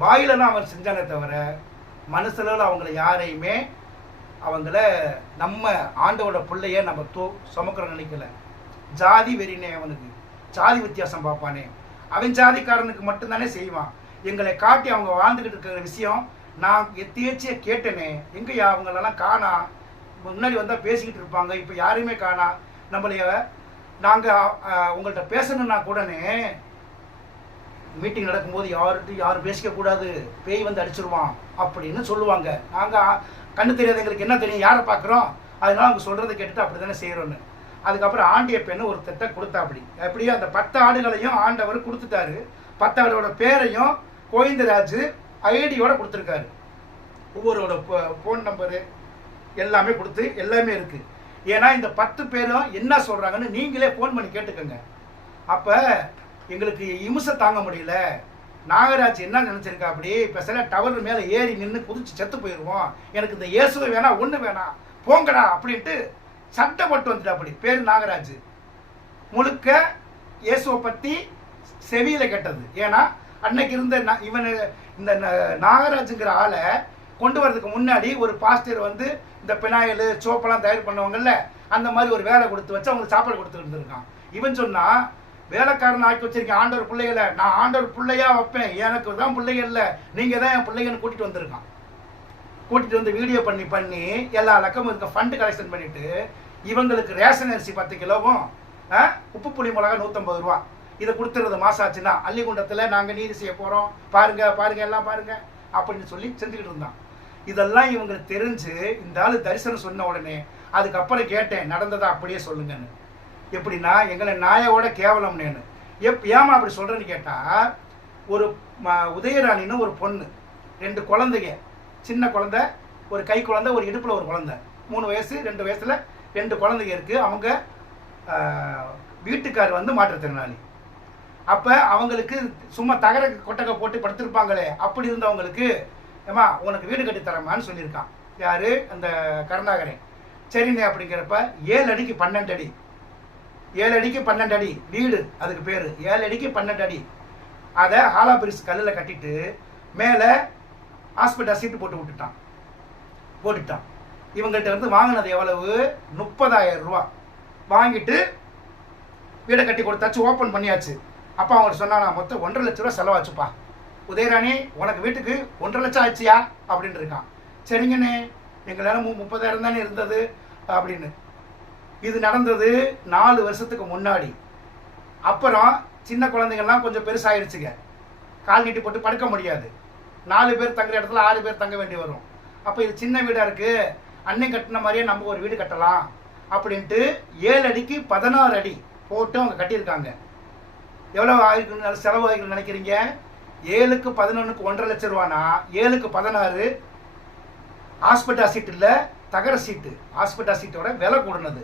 வாயில தான் அவன் செஞ்சானே தவிர மனசுல அவங்களை யாரையுமே அவங்கள நம்ம ஆண்டவோட பிள்ளைய நம்ம சுமக்கிற நினைக்கல. ஜாதி வெறினே அவனுக்கு. சாதி வித்தியாசம் பார்ப்பானே, அவன் ஜாதிக்காரனுக்கு மட்டும்தானே செய்வான். எங்களை காட்டி அவங்க வாழ்ந்துக்கிட்டு இருக்கிற விஷயம் நான் எத்தியச்சியை கேட்டேனே, எங்கேயா அவங்களெல்லாம் காணா, முன்னாடி வந்தால் பேசிக்கிட்டு இருப்பாங்க, இப்போ யாரையுமே காணா. நம்மளைய நாங்கள் உங்கள்கிட்ட பேசணுன்னா கூடனே மீட்டிங் நடக்கும்போது யாரும் பேசிக்கக்கூடாது, பேய் வந்து அடிச்சிருவான் அப்படின்னு சொல்லுவாங்க. நாங்கள் கண்ணு தெரியாது, எங்களுக்கு என்ன தெரியும், யாரை பார்க்குறோம், அதனால அவங்க சொல்கிறத கேட்டுட்டு அப்படி தானே செய்கிறோன்னு. அதுக்கப்புறம் ஆண்டிய பெண்ணு ஒரு திட்ட கொடுத்தா. அப்படியே அந்த 10 ஆடுகளையும் ஆண்டவர் கொடுத்துட்டாரு. 10 ஆடோட பேரையும் கோவிந்தராஜ் ஐடியோட கொடுத்துருக்காரு. ஒவ்வொருவோட ஃபோன் நம்பரு எல்லாமே கொடுத்து எல்லாமே இருக்குது. ஏன்னா இந்த 10 பேரும் என்ன சொல்கிறாங்கன்னு நீங்களே ஃபோன் பண்ணி கேட்டுக்கோங்க. அப்போ எங்களுக்கு இம்சை தாங்க முடியல. நாகராஜ் என்ன நினச்சிருக்கா, அப்படி இப்போ சில டவர் மேலே ஏறி நின்று குதிச்சு செத்து போயிடுவோம், எனக்கு இந்த இயேசுவை வேணாம், ஒன்று வேணாம், போங்கடா அப்படின்ட்டு சட்டப்பட்டு வந்துட்டு. அப்படி பேர் நாகராஜ். முழுக்க இயேசுவை பற்றி செவியில் கேட்டது. ஏன்னா அன்னைக்கு இருந்த இந்த நாகராஜுங்கிற ஆளை கொண்டு வரதுக்கு முன்னாடி ஒரு பாஸ்டர் வந்து இந்த பினாயில் சோப்பெல்லாம் தயார் பண்ணுவாங்கல்ல, அந்த மாதிரி ஒரு வேலை கொடுத்து வச்சு அவங்களுக்கு சாப்பாடு கொடுத்துட்டு இருந்திருக்கான். இவன் சொன்னா, வேலைக்காரன் ஆக்கி வச்சிருக்கேன் ஆண்டவர் பிள்ளைகளை, நான் ஆண்டவர் பிள்ளையா வைப்பேன், எனக்கு தான் பிள்ளைகள் இல்லை, நீங்க தான் என் பிள்ளைங்கன்னு கூட்டிட்டு வந்திருக்கான். கூட்டிட்டு வந்து வீடியோ பண்ணி எல்லா லக்கமும் இருக்க ஃபண்டு கலெக்ஷன் பண்ணிட்டு இவங்களுக்கு ரேஷன் அரிசி 10 கிலோவும் உப்பு புளி மிளகா 150 ரூபா இதை கொடுத்துறது மாசம் ஆச்சுன்னா அள்ளிகுண்டத்தில் நாங்கள் நீதி செய்ய போகிறோம், பாருங்க எல்லாம் பாருங்க அப்படின்னு சொல்லி செஞ்சுக்கிட்டு இருந்தான். இதெல்லாம் இவங்களுக்கு தெரிஞ்சு இந்த ஆள் தரிசனம் சொன்ன உடனே அதுக்கப்புறம் கேட்டேன், நடந்ததை அப்படியே சொல்லுங்கன்னு. எப்படின்னா எங்களை நாயோட கேவலம்னு. ஏமா அப்படி சொல்கிறேன்னு கேட்டால், ஒரு உதயராணின்னு ஒரு பொண்ணு, 2 குழந்தைங்க, சின்ன குழந்தை, ஒரு கை குழந்தை, ஒரு இடுப்பில் ஒரு குழந்தை, 3 வயசு 2 வயசில் 2 குழந்தைங்க இருக்குது. அவங்க வீட்டுக்கார் வந்து மாற்றுத்திறனாளி. அப்போ அவங்களுக்கு சும்மா தகர கொட்டகை போட்டு படுத்திருப்பாங்களே, அப்படி இருந்தவங்களுக்கு ஏமா உனக்கு வீடு கட்டி தரமான்னு சொல்லியிருக்கான். யார்? அந்த கருணாகரன். சரிண்ணே அப்படிங்கிறப்ப 7 அடிக்கு 12 அடி, 7 அடிக்கு 12 அடி வீடு, அதுக்கு பேர் 7 அடிக்கு 12 அடி. அதை ஹாலாபிரிஸ் கல்லில் கட்டிட்டு மேலே ஹாஸ்பிட்டல் சீட்டு போட்டுட்டான். இவங்கள்ட்ட வந்து வாங்கினது எவ்வளவு? 30,000 ரூபா வாங்கிட்டு வீடை கட்டி கொடுத்தாச்சு, ஓப்பன் பண்ணியாச்சு. அப்போ அவங்க சொன்னாங்க, மொத்தம் 1.5 லட்ச ரூபா செலவாச்சுப்பா. உதயராணி உனக்கு வீட்டுக்கு 1.5 லட்சம் ஆச்சியா அப்படின்னு இருக்கான். சரிங்கண்ணே, எங்களால் 30,000 தானே இருந்தது அப்படின்னு. இது நடந்தது 4 வருஷத்துக்கு முன்னாடி. அப்புறம் சின்ன குழந்தைங்கள்லாம் கொஞ்சம் பெருசாகிடுச்சுங்க, கால் நீட்டி போட்டு படுக்க முடியாது, 4 பேர் தங்குற இடத்துல 6 பேர் தங்க வேண்டி வரும். அப்போ இது சின்ன வீடாக இருக்குது, அன்னை கட்டின மாதிரியே நம்ம ஒரு வீடு கட்டலாம் அப்படின்ட்டு 7 அடிக்கு 16 அடி போட்டு அவங்க கட்டியிருக்காங்க. எவ்வளோ ஆகிருக்கு செலவு ஆகிருக்குன்னு நினைக்கிறீங்க? 7க்கு 11க்கு 1.5 லட்ச ரூபானா 7க்கு 16 ஹாஸ்பிட்டல் சீட்டு இல்லை, தகர சீட்டு, ஹாஸ்பிட்டல் சீட்டோட விலை கூடுனது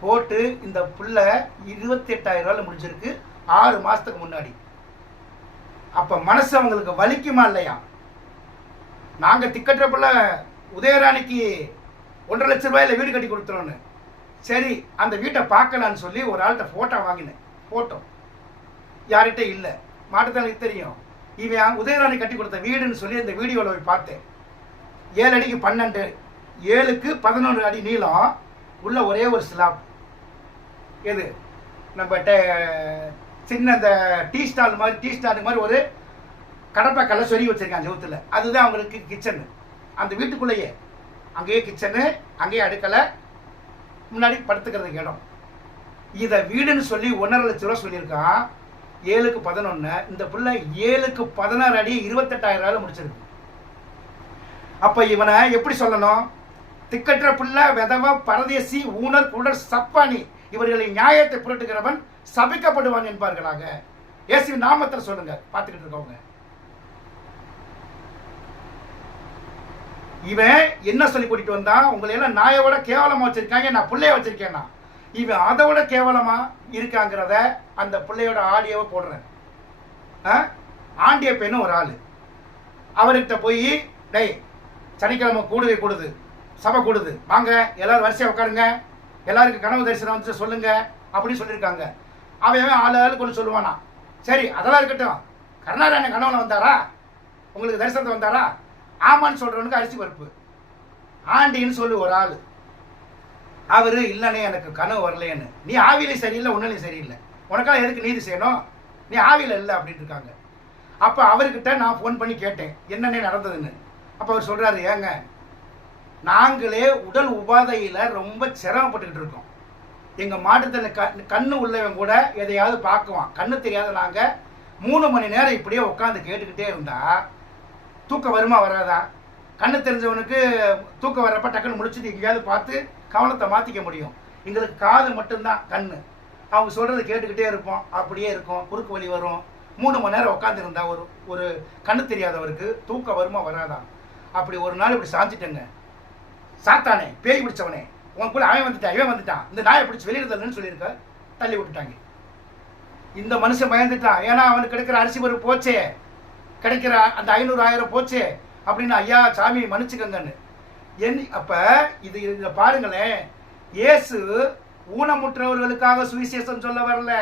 போட்டு இந்த புள்ள 28,000 ரூபாயில் முடிஞ்சிருக்கு 6 மாதத்துக்கு முன்னாடி. அப்போ மனசு அவங்களுக்கு வலிக்குமா இல்லையா? நாங்கள் திக்கற்ற புள்ள உதயராணிக்கு 1.5 லட்ச ரூபாயில் வீடு கட்டி கொடுத்துறோன்னு. சரி, அந்த வீட்டை பார்க்கலான்னு சொல்லி ஒரு ஆள்கிட்ட ஃபோட்டோ வாங்கினேன். ஃபோட்டோ யார்கிட்ட இல்லை, மாட்டுத்தானுக்கு தெரியும். இவன் உதயராணி கட்டி கொடுத்த வீடுன்னு சொல்லி இந்த வீடியோவில் போய் பார்த்தேன். 7 அடிக்கு 12, 7க்கு 11 அடி நீளம் உள்ள ஒரே ஒரு ஸ்லாப். எது நம்ம சின்ன இந்த டீ ஸ்டால் மாதிரி ஒரு கடப்பாக்கல்ல சொருகி வச்சிருக்காங்க செவுத்துல. அதுதான் அவங்களுக்கு கிச்சனு. அந்த வீட்டுக்குள்ளேயே அங்கேயே கிச்சனு, அங்கேயே அடுக்கலை, முன்னாடி படுத்துக்கிறதுக்கு இடம். இதை வீடுன்னு சொல்லி 1.5 லட்ச ரூபா சொல்லியிருக்கான். 7க்கு 11, இந்த பிள்ளை 7க்கு 16 அடி 28,000 ரூபாயில் முடிச்சிருக்கு. அப்போ இவனை எப்படி சொல்லணும்? திக்கற்ற பிள்ளை, விதவ, பரதேசி, ஊனர், குடர், சப்பானி, இவர்களை நியாயத்தை புரட்டுகிறவன் சபிக்கப்படுவான் என்பார்களாக. இயேசுவின் நாமத்தில் சொல்லுங்க பார்த்துக்கிட்டு இருக்கவங்க. இவன் என்ன சொல்லி கூட்டிட்டு வந்தான்? உங்களை எல்லாம் நாயோட கேவலமா வச்சிருக்காங்க, நான் பிள்ளைய வச்சிருக்கேன்னா. இவன் அதோட கேவலமா இருக்காங்கிறத அந்த பிள்ளையோட ஆடியோவை போடுறேன். ஆண்டிய பெண்ணும் ஒரு ஆள், அவர்கிட்ட போய் டேய் சனிக்கிழமை கூடுது, சபை கூடுது, வாங்க எல்லாரும் வரிசையாக உட்காருங்க, எல்லாருக்கும் கனவு தரிசனம் வந்து சொல்லுங்க அப்படின்னு சொல்லியிருக்காங்க. அவன் ஆளுக்கு ஒன்று சொல்லுவானா? சரி அதெல்லாம் இருக்கட்டும், கருணாராயணன் கனவுல வந்தாரா, உங்களுக்கு தரிசனத்தை வந்தாரா? ஆமான்னு சொல்றவனுக்கு அரிசி பருப்பு. ஆண்டின்னு சொல்லி ஒரு ஆள், அவரு இல்லைனே எனக்கு கனவு வரலையேன்னு. நீ ஆவிலையும் சரியில்லை, ஒன்றுலையும் சரியில்லை. உனக்கெல்லாம் எதுக்கு நீதி செய்யணும், நீ ஆவியில் இல்லை அப்படின்னு இருக்காங்க. அப்போ அவர்கிட்ட நான் ஃபோன் பண்ணி கேட்டேன் என்னென்ன நடந்ததுன்னு. அப்போ அவர் சொல்கிறாரு, ஏங்க நாங்களே உடல் உபாதையில் ரொம்ப சிரமப்பட்டுக்கிட்டு இருக்கோம். எங்கள் மாற்றுத்திறனாளி கண்ணு உள்ளவன் கூட எதையாவது பார்க்குவான், கண்ணு தெரியாத நாங்கள் 3 மணி நேரம் இப்படியே உட்காந்து கேட்டுக்கிட்டே இருந்தா தூக்கம் வருமா வராதா? கண்ணு தெரிஞ்சவனுக்கு தூக்கம் வர்றப்ப டக்குன்னு முடிச்சுட்டு எங்கேயாவது பார்த்து கவனத்தை மாற்றிக்க முடியும். எங்களுக்கு காது மட்டும்தான் கண்ணு. அவங்க சொல்கிறத கேட்டுக்கிட்டே இருப்போம், அப்படியே இருக்கும், குறுக்கு வலி வரும். 3 மணி நேரம் உட்காந்துருந்தா ஒரு கண்ணு தெரியாதவருக்கு தூக்கம் வருமா வராதா? அப்படி ஒரு நாள் இப்படி சாஞ்சிட்டேங்க. சாத்தானே, பேய் பிடிச்சவனே, உன் கூட அவன் வந்துட்டான், இந்த நாயை பிடிச்சி வெளியில தள்ளுன்னு சொல்லியிருக்க, தள்ளி விட்டுட்டாங்க. இந்த மனுஷன் பயந்துட்டான். ஏன்னா அவனுக்கு கிடைக்கிற அரிசி பருப்பு போச்சே, கிடைக்கிற அந்த 500 1000 போச்சே அப்படின்னு, ஐயா சாமி மன்னிச்சுக்கங்கன்னு. அப்போ இதை பாருங்களேன், இயேசு ஊனமுற்றவர்களுக்காக சுவிசேஷம் சொல்ல வரல,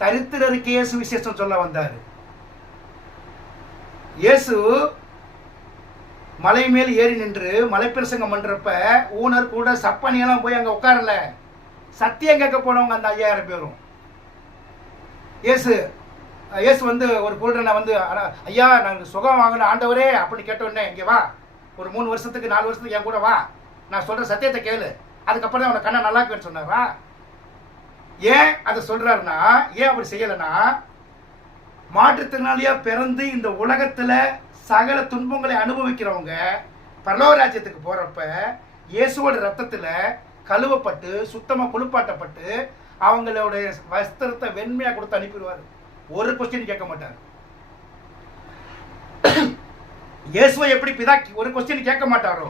தரித்திரருக்கே சுவிசேஷம் சொல்ல வந்தார். இயேசு மலை மேல் ஏறி நின்று மலைப்பிரசங்கம் பண்றப்ப ஊனர் கூட சப்பனியெல்லாம் போய் அங்க உட்காரல, சத்தியம் கேட்க போனவங்க அந்த 5000 பேரும். இயேசு வந்து ஒரு குருடனை வந்து, ஐயா நாங்கள் சுகம் வாங்கின ஆண்டவரே அப்படின்னு கேட்டோடனே, இங்கே வா, ஒரு 3 வருஷத்துக்கு 4 வருஷத்துக்கு என் கூட வா, நான் சொல்ற சத்தியத்தை கேளு, அதுக்கப்புறம் தான் அவனை கண்ணை நல்லா இருக்குன்னு சொன்னாரா? ஏன் அதை சொல்றாருன்னா, ஏன் அப்படி செய்யலைன்னா, மாற்றுத்திறனாளியா பிறந்து இந்த உலகத்துல சகல துன்பங்களை அனுபவிக்கிறவங்க பரலோக ராஜ்யத்துக்கு போறப்ப இயேசுவோட ரத்தத்துல கழுவப்பட்டு சுத்தமா குளிப்பாட்டப்பட்டு அவங்களுடைய வஸ்திரத்தை வெண்மையா கொடுத்து அனுப்பிடுவாரு. ஒரு கொஸ்டின் கேட்க மாட்டார். இயேசுவை எப்படி பிதா ஒரு கொஸ்டின் கேட்க மாட்டாரோ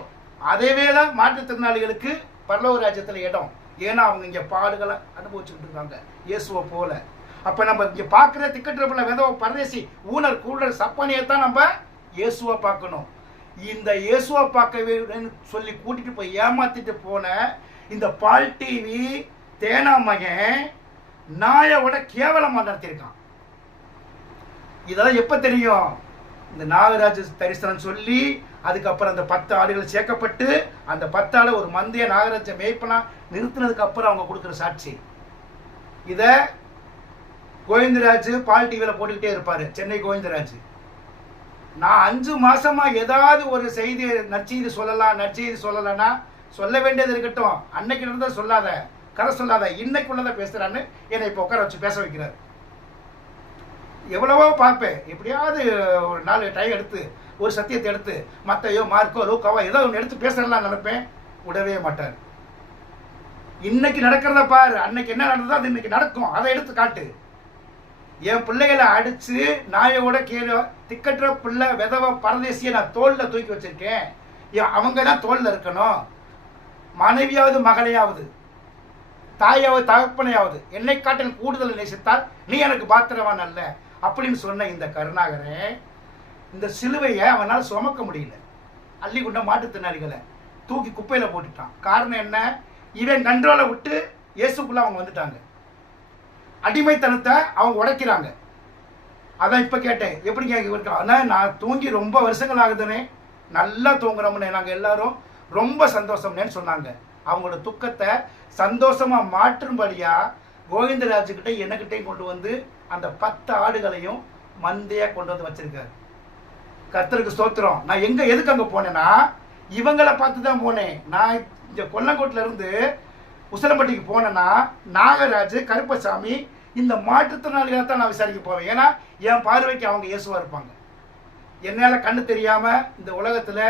அதேவே தான் மாற்றுத்திறனாளிகளுக்கு பரலோக ராஜ்யத்துல இடம். ஏன்னா அவங்க இங்க பாடுகளை அனுபவிச்சுட்டு இருக்காங்க இயேசுவை போல. அப்ப நம்ம இங்க பாக்குற திக்கற்ற விதவ பரதேசி ஊனர் கூடர் சப்பானியை தான் நம்ம இயேசுவை பார்க்கணும். இந்த இயேசுவை பார்க்க சொல்லி கூட்டிட்டு போய் ஏமாத்திட்டு போன இந்த பால் டிவி தேனாமகன் நாயோட கேவலமா நடத்திருக்கான். இதெல்லாம் எப்ப தெரியும்? இந்த நாகராஜ தரிசனம் சொல்லி அதுக்கப்புறம் அந்த 10 ஆடுகள் சேர்க்கப்பட்டு அந்த 10 ஆடு ஒரு மந்தைய நாகராஜ மேய்ப்பனா நிறுத்தினதுக்கு அப்புறம் அவங்க கொடுக்குற சாட்சி. இத கோவிந்தராஜ் பால் டிவியில போட்டுக்கிட்டே இருப்பாரு, சென்னை கோவிந்தராஜ். நான் 5 மாசமா ஏதாவது ஒரு செய்தி நற்செய்தி சொல்லலைன்னா சொல்ல வேண்டியது இருக்கட்டும், அன்னைக்கு நடந்தா சொல்லாத, கதை சொல்லாத, இன்னைக்குள்ளதை பேசுறான்னு என்னை இப்போ உட்கார வச்சு பேச வைக்கிறார். எவ்வளவோ பார்ப்பேன், எப்படியாவது ஒரு 4 டைம் எடுத்து ஒரு சத்தியத்தை எடுத்து மத்தையோ மார்க்கோ லூக்காவோ ஏதோ ஒன்று எடுத்து பேசலாம் நினைப்பேன். விடவே மாட்டார். இன்னைக்கு நடக்கிறத பாரு, அன்னைக்கு என்ன நடந்ததோ அது இன்னைக்கு நடக்கும், அதை எடுத்து காட்டு. என் பிள்ளைகளை அடிச்சு நாயோட கீழே திக்கற்ற பிள்ளை விதவ பரதேசியை நான் தோல்ல தூக்கி வச்சிருக்கேன். அவங்க தான் தோல்ல இருக்கணும். மனைவியாவது மகளையாவது தாயாவது தகப்பனையாவது என்னை காட்டில் கூடுதல் நேசித்தால் நீ எனக்கு பாத்திரவான் அல்ல அப்படின்னு சொன்ன இந்த கருணாகரன் இந்த சிலுவையை அவனால் சுமக்க முடியல. அள்ளி கொண்ட மாற்றுத்திறனாளிகளை தூக்கி குப்பையில போட்டுட்டான். காரணம் என்ன? இவன் கண்ட்ரோலை விட்டு இயேசுக்குள்ள அவங்க வந்துட்டாங்க. அடிமைத்தனத்தை அவங்க உடைக்கிறாங்க. அதான் இப்ப கேட்டேன், எப்படிங்க இவருக்கு? ஆனால் நான் தூங்கி ரொம்ப வருஷங்கள் ஆகுதுன்னே, நல்லா தூங்குறோம்னு நாங்கள் எல்லாரும் ரொம்ப சந்தோஷம்னு சொன்னாங்க. அவங்களோட துக்கத்தை சந்தோஷமா மாற்றும்படியா கோவிந்தராஜுக்கிட்ட என்னகிட்டையும் கொண்டு வந்து அந்த 10 ஆடுகளையும் மந்தையா கொண்டு வந்து வச்சிருக்காரு. கர்த்தருக்கு ஸ்தோத்திரம். நான் எதுக்கு அங்க போனேன்னா இவங்களை பார்த்து தான் போனேன். நான் இந்த கொல்லங்கோட்டில இருந்து உசிலம்பட்டிக்கு போனேன்னா நாகராஜ், கருப்பசாமி இந்த மாற்றுத்திறனாளிகளை தான் நான் விசாரிக்க போவேன். ஏன்னா என் பார்வைக்கு அவங்க இயேசுவா இருப்பாங்க. என்னால் கண்ணு தெரியாம இந்த உலகத்துல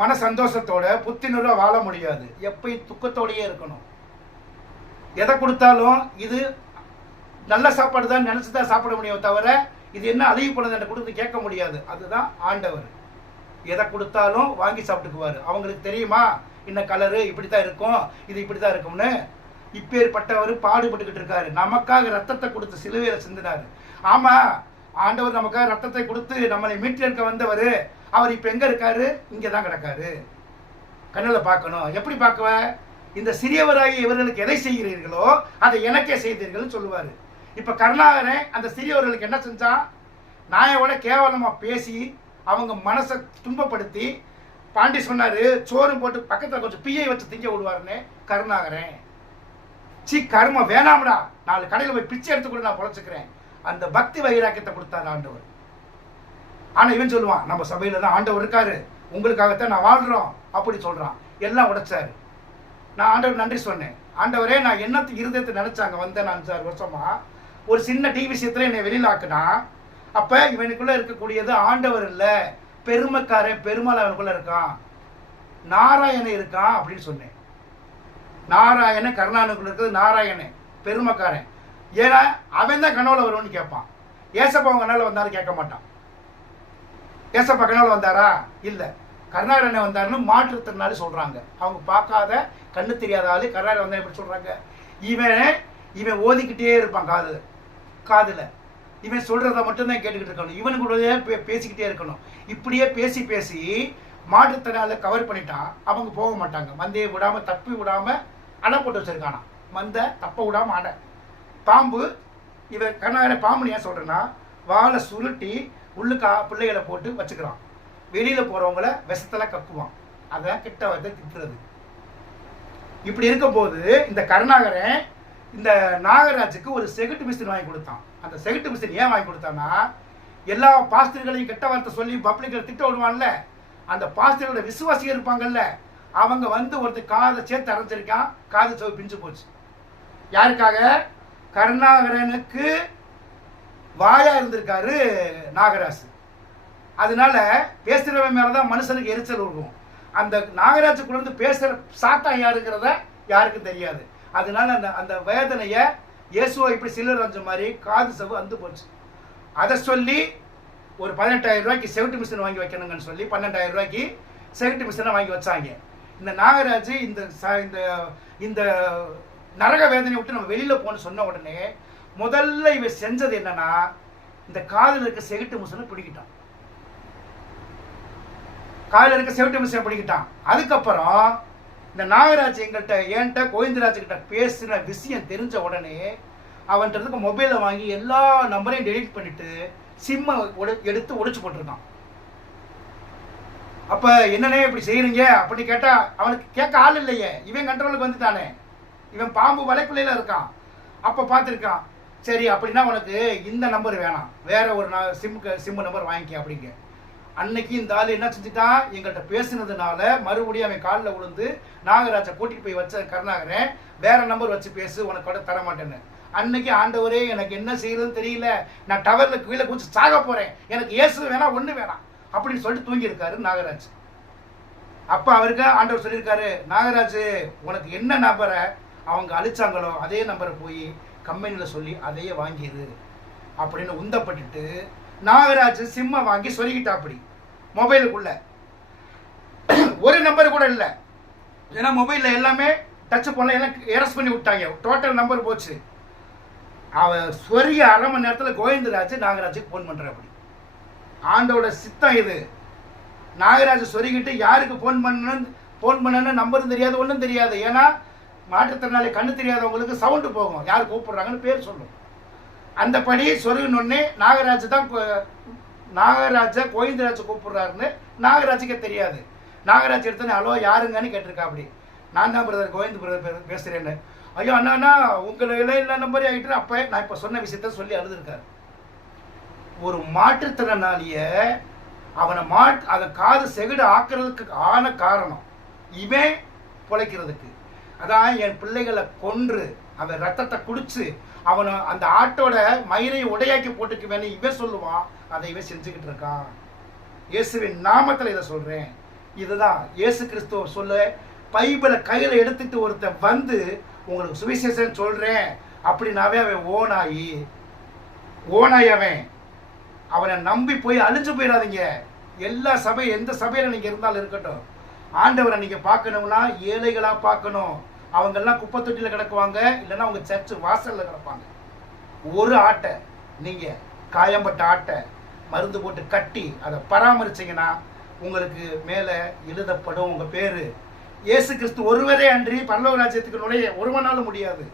மன சந்தோஷத்தோட புத்தினுற வாழ முடியாது. எப்பயும் துக்கத்தோடையே இருக்கணும். எதை கொடுத்தாலும் இது நல்ல சாப்பாடு தான் நினைச்சுதான் சாப்பிட முடியும் தவிர இது என்ன அழுகி போனது கொடுத்து கேட்க முடியாது. அதுதான் ஆண்டவர். எதை கொடுத்தாலும் வாங்கி சாப்பிட்டுக்குவாரு. அவங்களுக்கு தெரியுமா இந்த கலரு இப்படித்தான் இருக்கும், இது இப்படித்தான் இருக்கும்னு. இப்பேற்பட்டவர் பாடுபட்டுக்கிட்டு இருக்காரு. நமக்காக ரத்தத்தை கொடுத்து சிலுவையில சிந்தினாரு. ஆமா, ஆண்டவர் நமக்காக ரத்தத்தை கொடுத்து நம்மளை மீட்டெடுக்க வந்தவர். அவர் இப்ப எங்க இருக்காரு? இங்கதான் கிடக்காரு. கண்ணில் பார்க்கணும். எப்படி பார்க்குவ? இந்த சிறியவராகிய இவர்களுக்கு எதை செய்கிறீர்களோ அதை எனக்கே செய்தீர்கள் சொல்லுவாரு. இப்ப கருணாகரன் அந்த சிறியவர்களுக்கு என்ன செஞ்சா? நாயோட கேவலமா பேசி அவங்க மனசை துன்பப்படுத்தி, பாண்டி சொன்னாரு சோறு போட்டு பக்கத்துல கொஞ்சம் பியை வச்சு திங்க விடுவாருன்னு கருணாகரன். கர்மம் வேணாம்டா, 4 கடையில் போய் பிச்சை எடுத்துக்கூட நான் பொழைச்சிக்கிறேன், அந்த பக்தி வைராக்கியத்தை கொடுத்தாரு ஆண்டவர். ஆனா இவன் சொல்லுவான், நம்ம சபையில தான் ஆண்டவர் இருக்காரு, உங்களுக்காகத்தான் நான் வாழ்றோம் அப்படி சொல்றான். எல்லாம் உடைச்சாரு. நான் ஆண்டவர் நன்றி சொன்னேன். ஆண்டவரே, நான் என்னத்துக்கு இருதயத்தை நினைச்சாங்க வந்தேன். நான் 5-6 வருஷமா ஒரு சின்ன டிவி விஷயத்துல என்னை வெளியில ஆக்குனா, அப்ப இவனுக்குள்ள இருக்கக்கூடியது ஆண்டவர் இல்ல, பெருமைக்காரன் பெருமாள் அவனுக்குள்ள இருக்கான், நாராயணன் இருக்கான் அப்படின்னு சொன்னேன். நாராயணன் கருணானுக்குள்ள இருக்கிறது நாராயணன் பெருமைக்காரன். ஏன்னா அவன் தான் கனவுல வரும்னு கேட்பான். ஏசப்பா அவங்க கனவுல வந்தாலும் கேட்க மாட்டான். ஏசப்பா கனவுல வந்தாரா? இல்லை. கருணாகரனை வந்தாருன்னு மாற்றுத்திறனாளி சொல்றாங்க. அவங்க பார்க்காத கண்ணு தெரியாத ஆளு கருணாகரன் வந்தா எப்படி சொல்றாங்க? இவன் ஓதிக்கிட்டே இருப்பான் காதுல. இவன் சொல்றத மட்டும்தான் கேட்டுக்கிட்டு இருக்கணும், இவனுக்குள்ளே பேசிக்கிட்டே இருக்கணும். இப்படியே பேசி பேசி மாற்றுத்திறனால கவர் பண்ணிட்டான். அவங்க போக மாட்டாங்க. மந்தையை விடாம தப்பி விடாம அடை போட்டு வச்சிருக்கானா. மந்த தப்ப விடாம அடை. பாம்பு, இவன் கருணாகரனை பாம்புன்னு ஏன் சொல்றேன்னா, வாழை சுருட்டி உள்ளுக்கா பிள்ளைகளை போட்டு வச்சுக்கிறான். வெளியில போறவங்கள விஷத்துல கக்குவான். அதான் கிட்ட வந்து திட்டுறது. இப்படி இருக்கும் போது இந்த கருணாகரன் இந்த நாகராஜுக்கு ஒரு செகுட்டு மிஷின் வாங்கி கொடுத்தான். அந்த செகுட்டு மிஷின் ஏன் வாங்கி கொடுத்தான்னா, எல்லா பாஸ்டர்களையும் கெட்ட வார்த்தை சொல்லி பப்ளிக்ல திட்ட விடுவான்ல, அந்த பாஸ்டர்களோட விசுவாசிகள் இருப்பாங்கல்ல, அவங்க வந்து ஒருத்தர் காதை சேர்த்து அரைஞ்சிருக்கான், காது சவு பிஞ்சு போச்சு. யாருக்காக? கருணாகரனுக்கு வாயா இருந்திருக்காரு நாகராஜ். அதனால பேசுறவன் மேலதான் மனுஷனுக்கு எரிச்சல் இருக்கும். அந்த நாகராஜுக்குள்ள இருந்து பேசுற சாத்தான் யாருங்கிறத யாருக்கும் தெரியாது. அதனால அந்த வேதனைய இயேசுவை இப்படி சிலர் அஞ்ச மாதிரி காது சவு வந்து போச்சு. அதை சொல்லி ஒரு 18,000 ரூபாய்க்கு செவிட்டு மிஷின் வாங்கி வைக்கணுங்கன்னு சொல்லி 12,000 ரூபாய்க்கு செவிட்டு மிஷினை வாங்கி வச்சாங்க. இந்த நாகராஜ் இந்த நரக வேதனை விட்டு நம்ம வெளியில போன்னு சொன்ன உடனே முதல்ல இவன் செஞ்சது என்னன்னா, இந்த காதில் இருக்க செவிட்டு மிஷினை பிடிக்கிட்டான். காதில் இருக்க செவிட்டு மிஷினை பிடிக்கிட்டான். அதுக்கப்புறம் இந்த நாகராஜ் என்கிட்ட கோவிந்தராஜ் கிட்ட பேசுன விஷயம் தெரிஞ்ச உடனே அவன்றதுக்கு மொபைலை வாங்கி எல்லா நம்பரையும் டெலீட் பண்ணிட்டு சிம்மை எடுத்து உடைச்சு போட்டிருக்கான். அப்ப என்னன்னே இப்படி செய்யறீங்க அப்படி கேட்டா அவனுக்கு கேட்க ஆள் இல்லையே, இவன் கண்ட்ரோலுக்கு வந்துட்டானே, இவன் பாம்பு வலைக்குள்ளையில இருக்கான். அப்ப பார்த்துருக்கான், சரி அப்படின்னா உனக்கு இந்த நம்பர் வேணாம், வேற ஒரு சிம் நம்பர் வாங்கிக்க அப்படிங்க. அன்னைக்கு இந்த ஆள் என்ன செஞ்சுட்டான், எங்கள்கிட்ட பேசினதுனால மறுபடியும் அவன் காலில் விழுந்து நாகராஜை கூட்டிட்டு போய் வச்ச கருணாகரன் வேற நம்பர் வச்சு பேசு, உனக்கு கூட தர மாட்டேன்னு. அன்னைக்கு ஆண்டவரே எனக்கு என்ன செய்யறதுன்னு தெரியல, நான் டவர்ல கீழே குதிச்சு சாக போறேன், எனக்கு இயேசு வேணாம் ஒண்ணு வேணாம் அப்படின்னு சொல்லிட்டு தூங்கி இருக்காரு நாகராஜ். அப்ப அவருக்கு ஆண்டவர் சொல்லியிருக்காரு, நாகராஜ் உனக்கு என்ன நம்பரை அவங்க அழிச்சாங்களோ அதே நம்பரை போய் கம்பெனியில சொல்லி அதையே வாங்கிடு அப்படின்னு உந்தப்பட்டுட்டு நாகராஜ் சிம்மை வாங்கி சொல்லிக்கிட்டா. அப்படி மொபைலுக்குள்ள ஒரு நம்பர் கூட இல்லை, ஏன்னா மொபைல்ல எல்லாமே டச் பண்ணல, எல்லாம் எரஸ் பண்ணி விட்டாங்க, டோட்டல் நம்பர் போச்சு. அவன் சொரிய அரை மணி நேரத்தில் கோவிந்தராஜ் நாகராஜுக்கு ஃபோன் பண்ற. அப்படி ஆண்டோட சித்தம் இது. நாகராஜ் சொருகிட்டு யாருக்கு ஃபோன் பண்ணணும்னு நம்பரும் தெரியாது, ஒன்றும் தெரியாது. ஏன்னா மாற்றுத்திறனாளி கண்ணு தெரியாதவங்களுக்கு சவுண்டு போகும், யார் கூப்பிடுறாங்கன்னு பேர் சொல்லும். அந்த படி சொருகினொன்னே நாகராஜ கோவிந்தராஜ் கூப்பிடுறாருன்னு நாகராஜுக்கே தெரியாது. நாகராஜ் எடுத்தோன்னே ஹலோ யாருங்கன்னு கேட்டிருக்கா. அப்படி நான் தான் பிரதர் கோவிந்த் பிரதர் பேசுறேன்னு. ஐயோ அண்ணா உங்களை எல்லா நம்பரையும் ஆகிட்டு அப்போ நான் இப்போ சொன்ன விஷயத்த சொல்லி அழுதுருக்காரு. ஒரு மாற்றுத்திறனாளிய அவனை அதை காது செவிடு ஆக்குறதுக்கு ஆன காரணம் இவன் பிழைக்கிறதுக்கு. அதான் என் பிள்ளைகளை கொன்று அவன் ரத்தத்தை குடிச்சு அவனை அந்த ஆட்டோட மயிரை உடையாக்கி போட்டுக்குவேன்னு இவன் சொல்லுவான். அதை இவன் செஞ்சுக்கிட்டு இருக்கான். இயேசுவின் நாமத்தில் இதை சொல்றேன். இதுதான் இயேசு கிறிஸ்துவ சொல்ல, பைபிளை கையில் எடுத்துட்டு ஒருத்தன் வந்து உங்களுக்கு சுவிசேஷம் சொல்றேன் அப்படின்னாவே அவன் ஓனாய் அவனை நம்பி போய் அழிஞ்சு போயிடாதீங்க. எல்லா எந்த சபையில நீங்க இருந்தாலும் இருக்கட்டும், ஆண்டவரை நீங்க பார்க்கணும்னா ஏழைகளா பார்க்கணும். அவங்கெல்லாம் குப்பை தொட்டியில கிடக்குவாங்க, இல்லைன்னா அவங்க சர்ச்சு வாசல்ல கிடப்பாங்க. ஒரு ஆட்டை நீங்க காயம்பட்ட ஆட்டை மருந்து போட்டு கட்டி அதை பராமரிச்சீங்கன்னா உங்களுக்கு மேல எழுதப்படும் உங்க பேரு. இயேசு கிறிஸ்து ஒருவரே அன்றி பரலோக ராஜ்யத்துக்கு நுழைய ஒருவனாலும் முடியாது.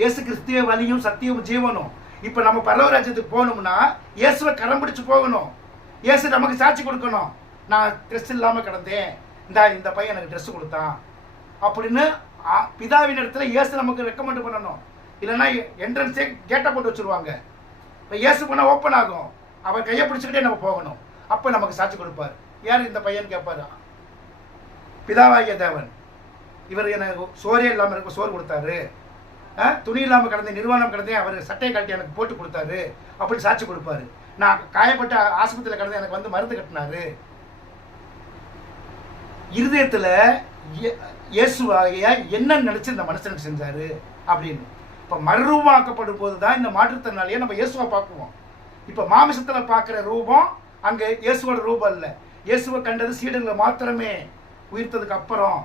இயேசு கிறிஸ்துவ வழியும் சத்தியமும் ஜீவனும். இப்ப நம்ம பரலோக ராஜ்யத்துக்கு போகணும்னா இயேசுவை கரம் பிடிச்சு போகணும். இயேசு நமக்கு சாட்சி கொடுக்கணும். நான் ட்ரெஸ் இல்லாம கிடந்தேன், இந்த பையன் எனக்கு ட்ரெஸ் கொடுத்தான் அப்படின்னு பிதாவின் இடத்துல இயேசு நமக்கு ரெக்கமெண்ட் பண்ணணும். இல்லைன்னா என்ட்ரன்ஸே கேட்டை போட்டு வச்சுருவாங்க. இப்போ இயேசு பண்ணால் ஓப்பன் ஆகும். அவர் கையை பிடிச்சிக்கிட்டே நம்ம போகணும். அப்போ நமக்கு சாட்சி கொடுப்பார். யார் இந்த பையன் கேட்பாரு? பிதாவாகிய தேவன். இவர் எனக்கு சோறே இல்லாமல் இருக்க சோறு கொடுத்தாரு, துணி இல்லாமல் கிடந்த நிர்வாணம் கிடந்தேன், அவர் சட்டையை கழட்டி எனக்கு போட்டு கொடுத்தாரு அப்படின்னு சாட்சி கொடுப்பாரு. நான் காயப்பட்ட ஆஸ்பத்திரியில் கிடந்து எனக்கு வந்து மருந்து கட்டினாரு. இருதயத்தில் இயேசுவாகிய என்ன நினைச்சு இந்த மனுஷனுக்கு செஞ்சாரு அப்படின்னு. இப்போ மறுரூபமாக்கப்படும் போது தான் இந்த மாற்றுத்திறனாளியை நம்ம இயேசுவை பார்க்குவோம். இப்போ மாமிசத்தில் பார்க்குற ரூபம் அங்கே இயேசுவோட ரூபம் இல்லை. இயேசுவை கண்டது சீடர்களை மாத்திரமே. உயிர்த்ததுக்கு அப்புறம்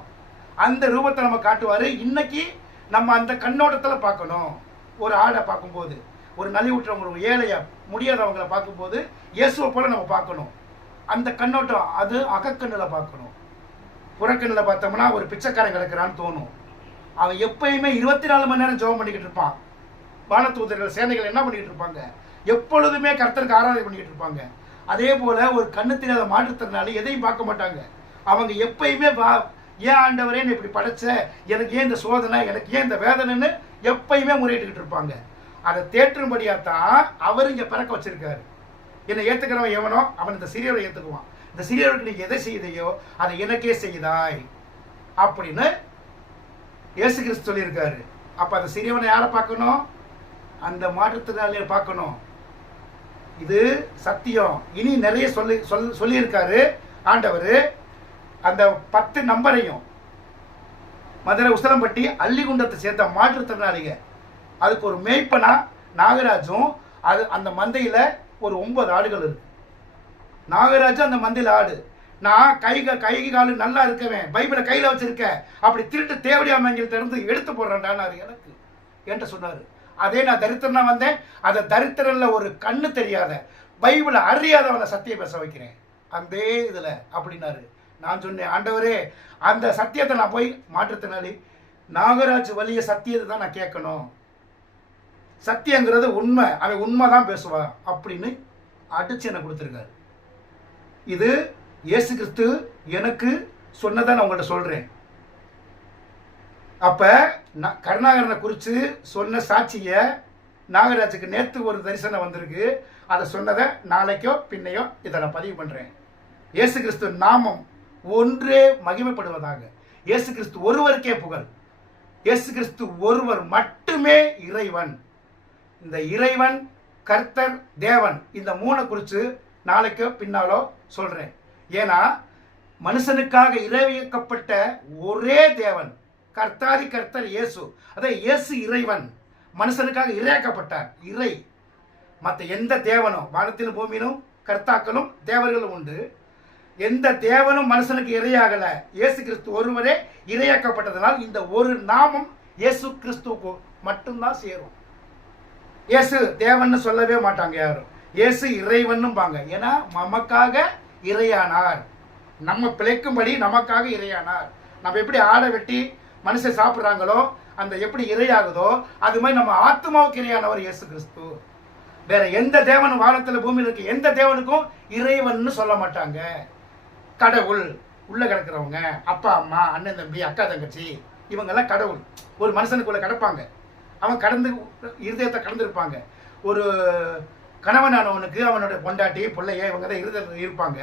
அந்த ரூபத்தை நம்ம காட்டுவார். இன்னைக்கு நம்ம அந்த கண்ணோட்டத்தில் பார்க்கணும். ஒரு ஆடை பார்க்கும்போது, ஒரு நலிவுற்றவங்க, ஒரு ஏழையா முடியாதவங்களை பார்க்கும்போது இயேசுவை போல நம்ம பார்க்கணும். அந்த கண்ணோட்டம் அது அகக்கண்ணில் பார்க்கணும். புறக்கண்ணில் பார்த்தோம்னா ஒரு பிச்சைக்காரன் கிடக்கிறான்னு தோணும். அவன் எப்பயுமே 24 மணி நேரம் ஜெபம் பண்ணிக்கிட்டு இருப்பான். வானதூதர்கள் சேனைகள் என்ன பண்ணிக்கிட்டு இருப்பாங்க? எப்பொழுதுமே கர்த்தருக்கு ஆராதனை பண்ணிக்கிட்டு இருப்பாங்க. அதே போல ஒரு கண்ணு தெரியாத மாற்றுத்திறனால எதையும் பார்க்க மாட்டாங்க. அவங்க எப்பயுமே ஏன் ஆண்டவரேன்னு இப்படி படைச்ச, எனக்கு ஏன் இந்த சோதனை, எனக்கு ஏன் இந்த வேதனைன்னு எப்பயுமே முறையிட்டுக்கிட்டு இருப்பாங்க. அதை தேற்றும்படியாத்தான் அவர் இங்கே பிறக்க வச்சிருக்காரு. என்னை ஏற்றுக்கிறவன் எவனோ அவன் இந்த சிறியவரை ஏற்றுக்குவான். இந்த சிறியவருக்கு நீங்க எதை செய்தையோ அதை எனக்கே செய்தாய் அப்படின்னு இயேசு கிறிஸ்து சொல்லியிருக்காரு. அப்போ அந்த சிறியவனை யாரை பார்க்கணும்? அந்த மாற்றுத்திறனாளியை பார்க்கணும். இது சத்தியம். இனி நிறைய சொல்லியிருக்காரு ஆண்டவர். அந்த 10 நம்பரையும் மதுரை உசிலம்பட்டி அள்ளிகுண்டத்தை சேர்த்த மாற்றுத்திறனாளிக, அதுக்கு ஒரு மேய்ப்பனா நாகராஜும், அது அந்த மந்தையில் ஒரு 9 ஆடுகள் இருக்கு. நாகராஜும் அந்த மந்தையில் ஆடு. நான் கை காலு நல்லா இருக்கவேன், பைபிளை கையில் வச்சிருக்கேன், அப்படி திருட்டு தேவடியாமங்கிட்ட இருந்து எடுத்து போடுறேன்டான்னு எனக்கு என்கிட்ட சொன்னார். அதே நான் தரித்திரனா வந்தேன். அதை தரித்திரன்ல ஒரு கண்ணு தெரியாத பைபிளை அறியாதவனை சத்தியம் பேச வைக்கிறேன் அந்த இதில் அப்படின்னாரு. நான் சொன்னேன், ஆண்டவரே அந்த சத்தியத்தை நான் போய் மாற்றுத்தினாலே நாகராஜ் வழிய சத்தியத்தை தான் நான் கேட்கணும். சத்தியங்கிறது உண்மை, அவன் உண்மை தான் பேசுவா அப்படின்னு அடிச்சு எனக்கு கொடுத்துருக்காரு. இது இயேசு கிறிஸ்து எனக்கு சொன்னதை நான் உங்கள்கிட்ட சொல்கிறேன். அப்போ கருணாகரனை குறித்து சொன்ன சாட்சியை நாகராஜுக்கு நேற்று ஒரு தரிசனம் வந்திருக்கு. அதை சொன்னதை நாளைக்கோ பின்னையோ இதை நான் பதிவு பண்ணுறேன். இயேசு கிறிஸ்து நாமம் ஒன்றே மகிமைப்படுவதாக. இயேசு கிறிஸ்து ஒருவருக்கே புகழ். இயேசு கிறிஸ்து ஒருவர் மட்டுமே இறைவன். இந்த இறைவன், கர்த்தர், தேவன், இந்த 3 குறித்து நாளைக்கோ பின்னாலோ சொல்கிறேன். ஏன்னா மனுஷனுக்காக இறைவியக்கப்பட்ட ஒரே தேவன் கர்த்தாதி கர்த்தர் இயேசு. அதான் இயேசு இறைவன், மனுஷனுக்காக இறையாக்கப்பட்டார். இறை மற்ற எந்த தேவனும், வானத்திலும் பூமியிலும் கர்த்தாக்களும் தேவர்களும் உண்டு. எந்த தேவனும் மனுஷனுக்கு இறையாகல. இயேசு கிறிஸ்து ஒருவரே இறையாக்கப்பட்டதனால் இந்த ஒரு நாமம் இயேசு கிறிஸ்துவுக்கு மட்டும்தான் சேரும். இயேசு தேவன்னு சொல்லவே மாட்டாங்க யாரும். இயேசு இறைவன்னும் பாங்க. ஏன்னா நமக்காக இறையானார், நம்ம பிழைக்கும்படி நமக்காக இறையானார். நம்ம எப்படி ஆடை வெட்டி மனுஷன் சாப்பிட்றாங்களோ, அந்த எப்படி இறையாகுதோ அது மாதிரி நம்ம ஆத்மாவுக்கு இறையானவர் இயேசு கிறிஸ்து. வேற எந்த தேவனும் வானத்தில் பூமியில் இருக்க எந்த தேவனுக்கும் இறைவன் சொல்ல மாட்டாங்க. கடவுள் உள்ள கிடக்கிறவங்க, அப்பா அம்மா, அண்ணன் தம்பி, அக்கா தங்கச்சி, இவங்கெல்லாம் கடவுள் ஒரு மனுஷனுக்குள்ள கிடப்பாங்க. அவன் கடந்து இருதயத்தை கடந்திருப்பாங்க. ஒரு கணவனானவனுக்கு அவனோட பொண்டாட்டி பிள்ளைய இவங்க தான் இருதயத்தில் இருப்பாங்க.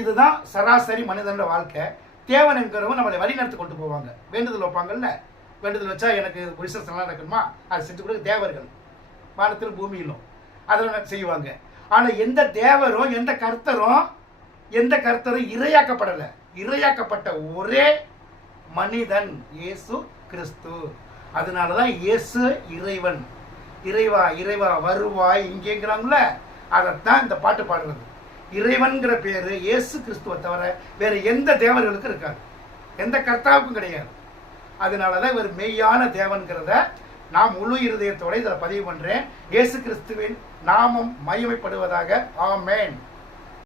இதுதான் சராசரி மனிதனோட வாழ்க்கை. தேவன் என்கிறவங்க நம்மளை வழிநடத்தி கொண்டு போவாங்க. வேண்டுதல் வைப்பாங்கல்ல, வேண்டுதல் வச்சா எனக்கு விசேஷம்லாம் நடக்கணுமா, அதை செஞ்சு கொடுக்க தேவர்கள் வானத்தில் பூமியிலும் அதெல்லாம் செய்வாங்க. ஆனால் எந்த தேவரும் எந்த கர்த்தரும் இறையாக்கப்படலை. இறையாக்கப்பட்ட ஒரே மனிதன் இயேசு கிறிஸ்து. அதனால தான் இயேசு இறைவன். இறைவா இறைவா வருவாய் இங்கேங்கிறாங்கள, அதைத்தான் இந்த பாட்டு பாடுறது. இறைவன்கிற பேரு இயேசு கிறிஸ்துவை தவிர வேற எந்த தேவர்களுக்கும் இருக்காது, எந்த கர்த்தாவுக்கும் கிடையாது. அதனாலதான் இவர் மெய்யான தேவன்கிறத நான் முழு இருதயத்தோட இதில் பதிவு பண்றேன். இயேசு கிறிஸ்துவின் நாமம் மகிமைப்படுவதாக. ஆமென்.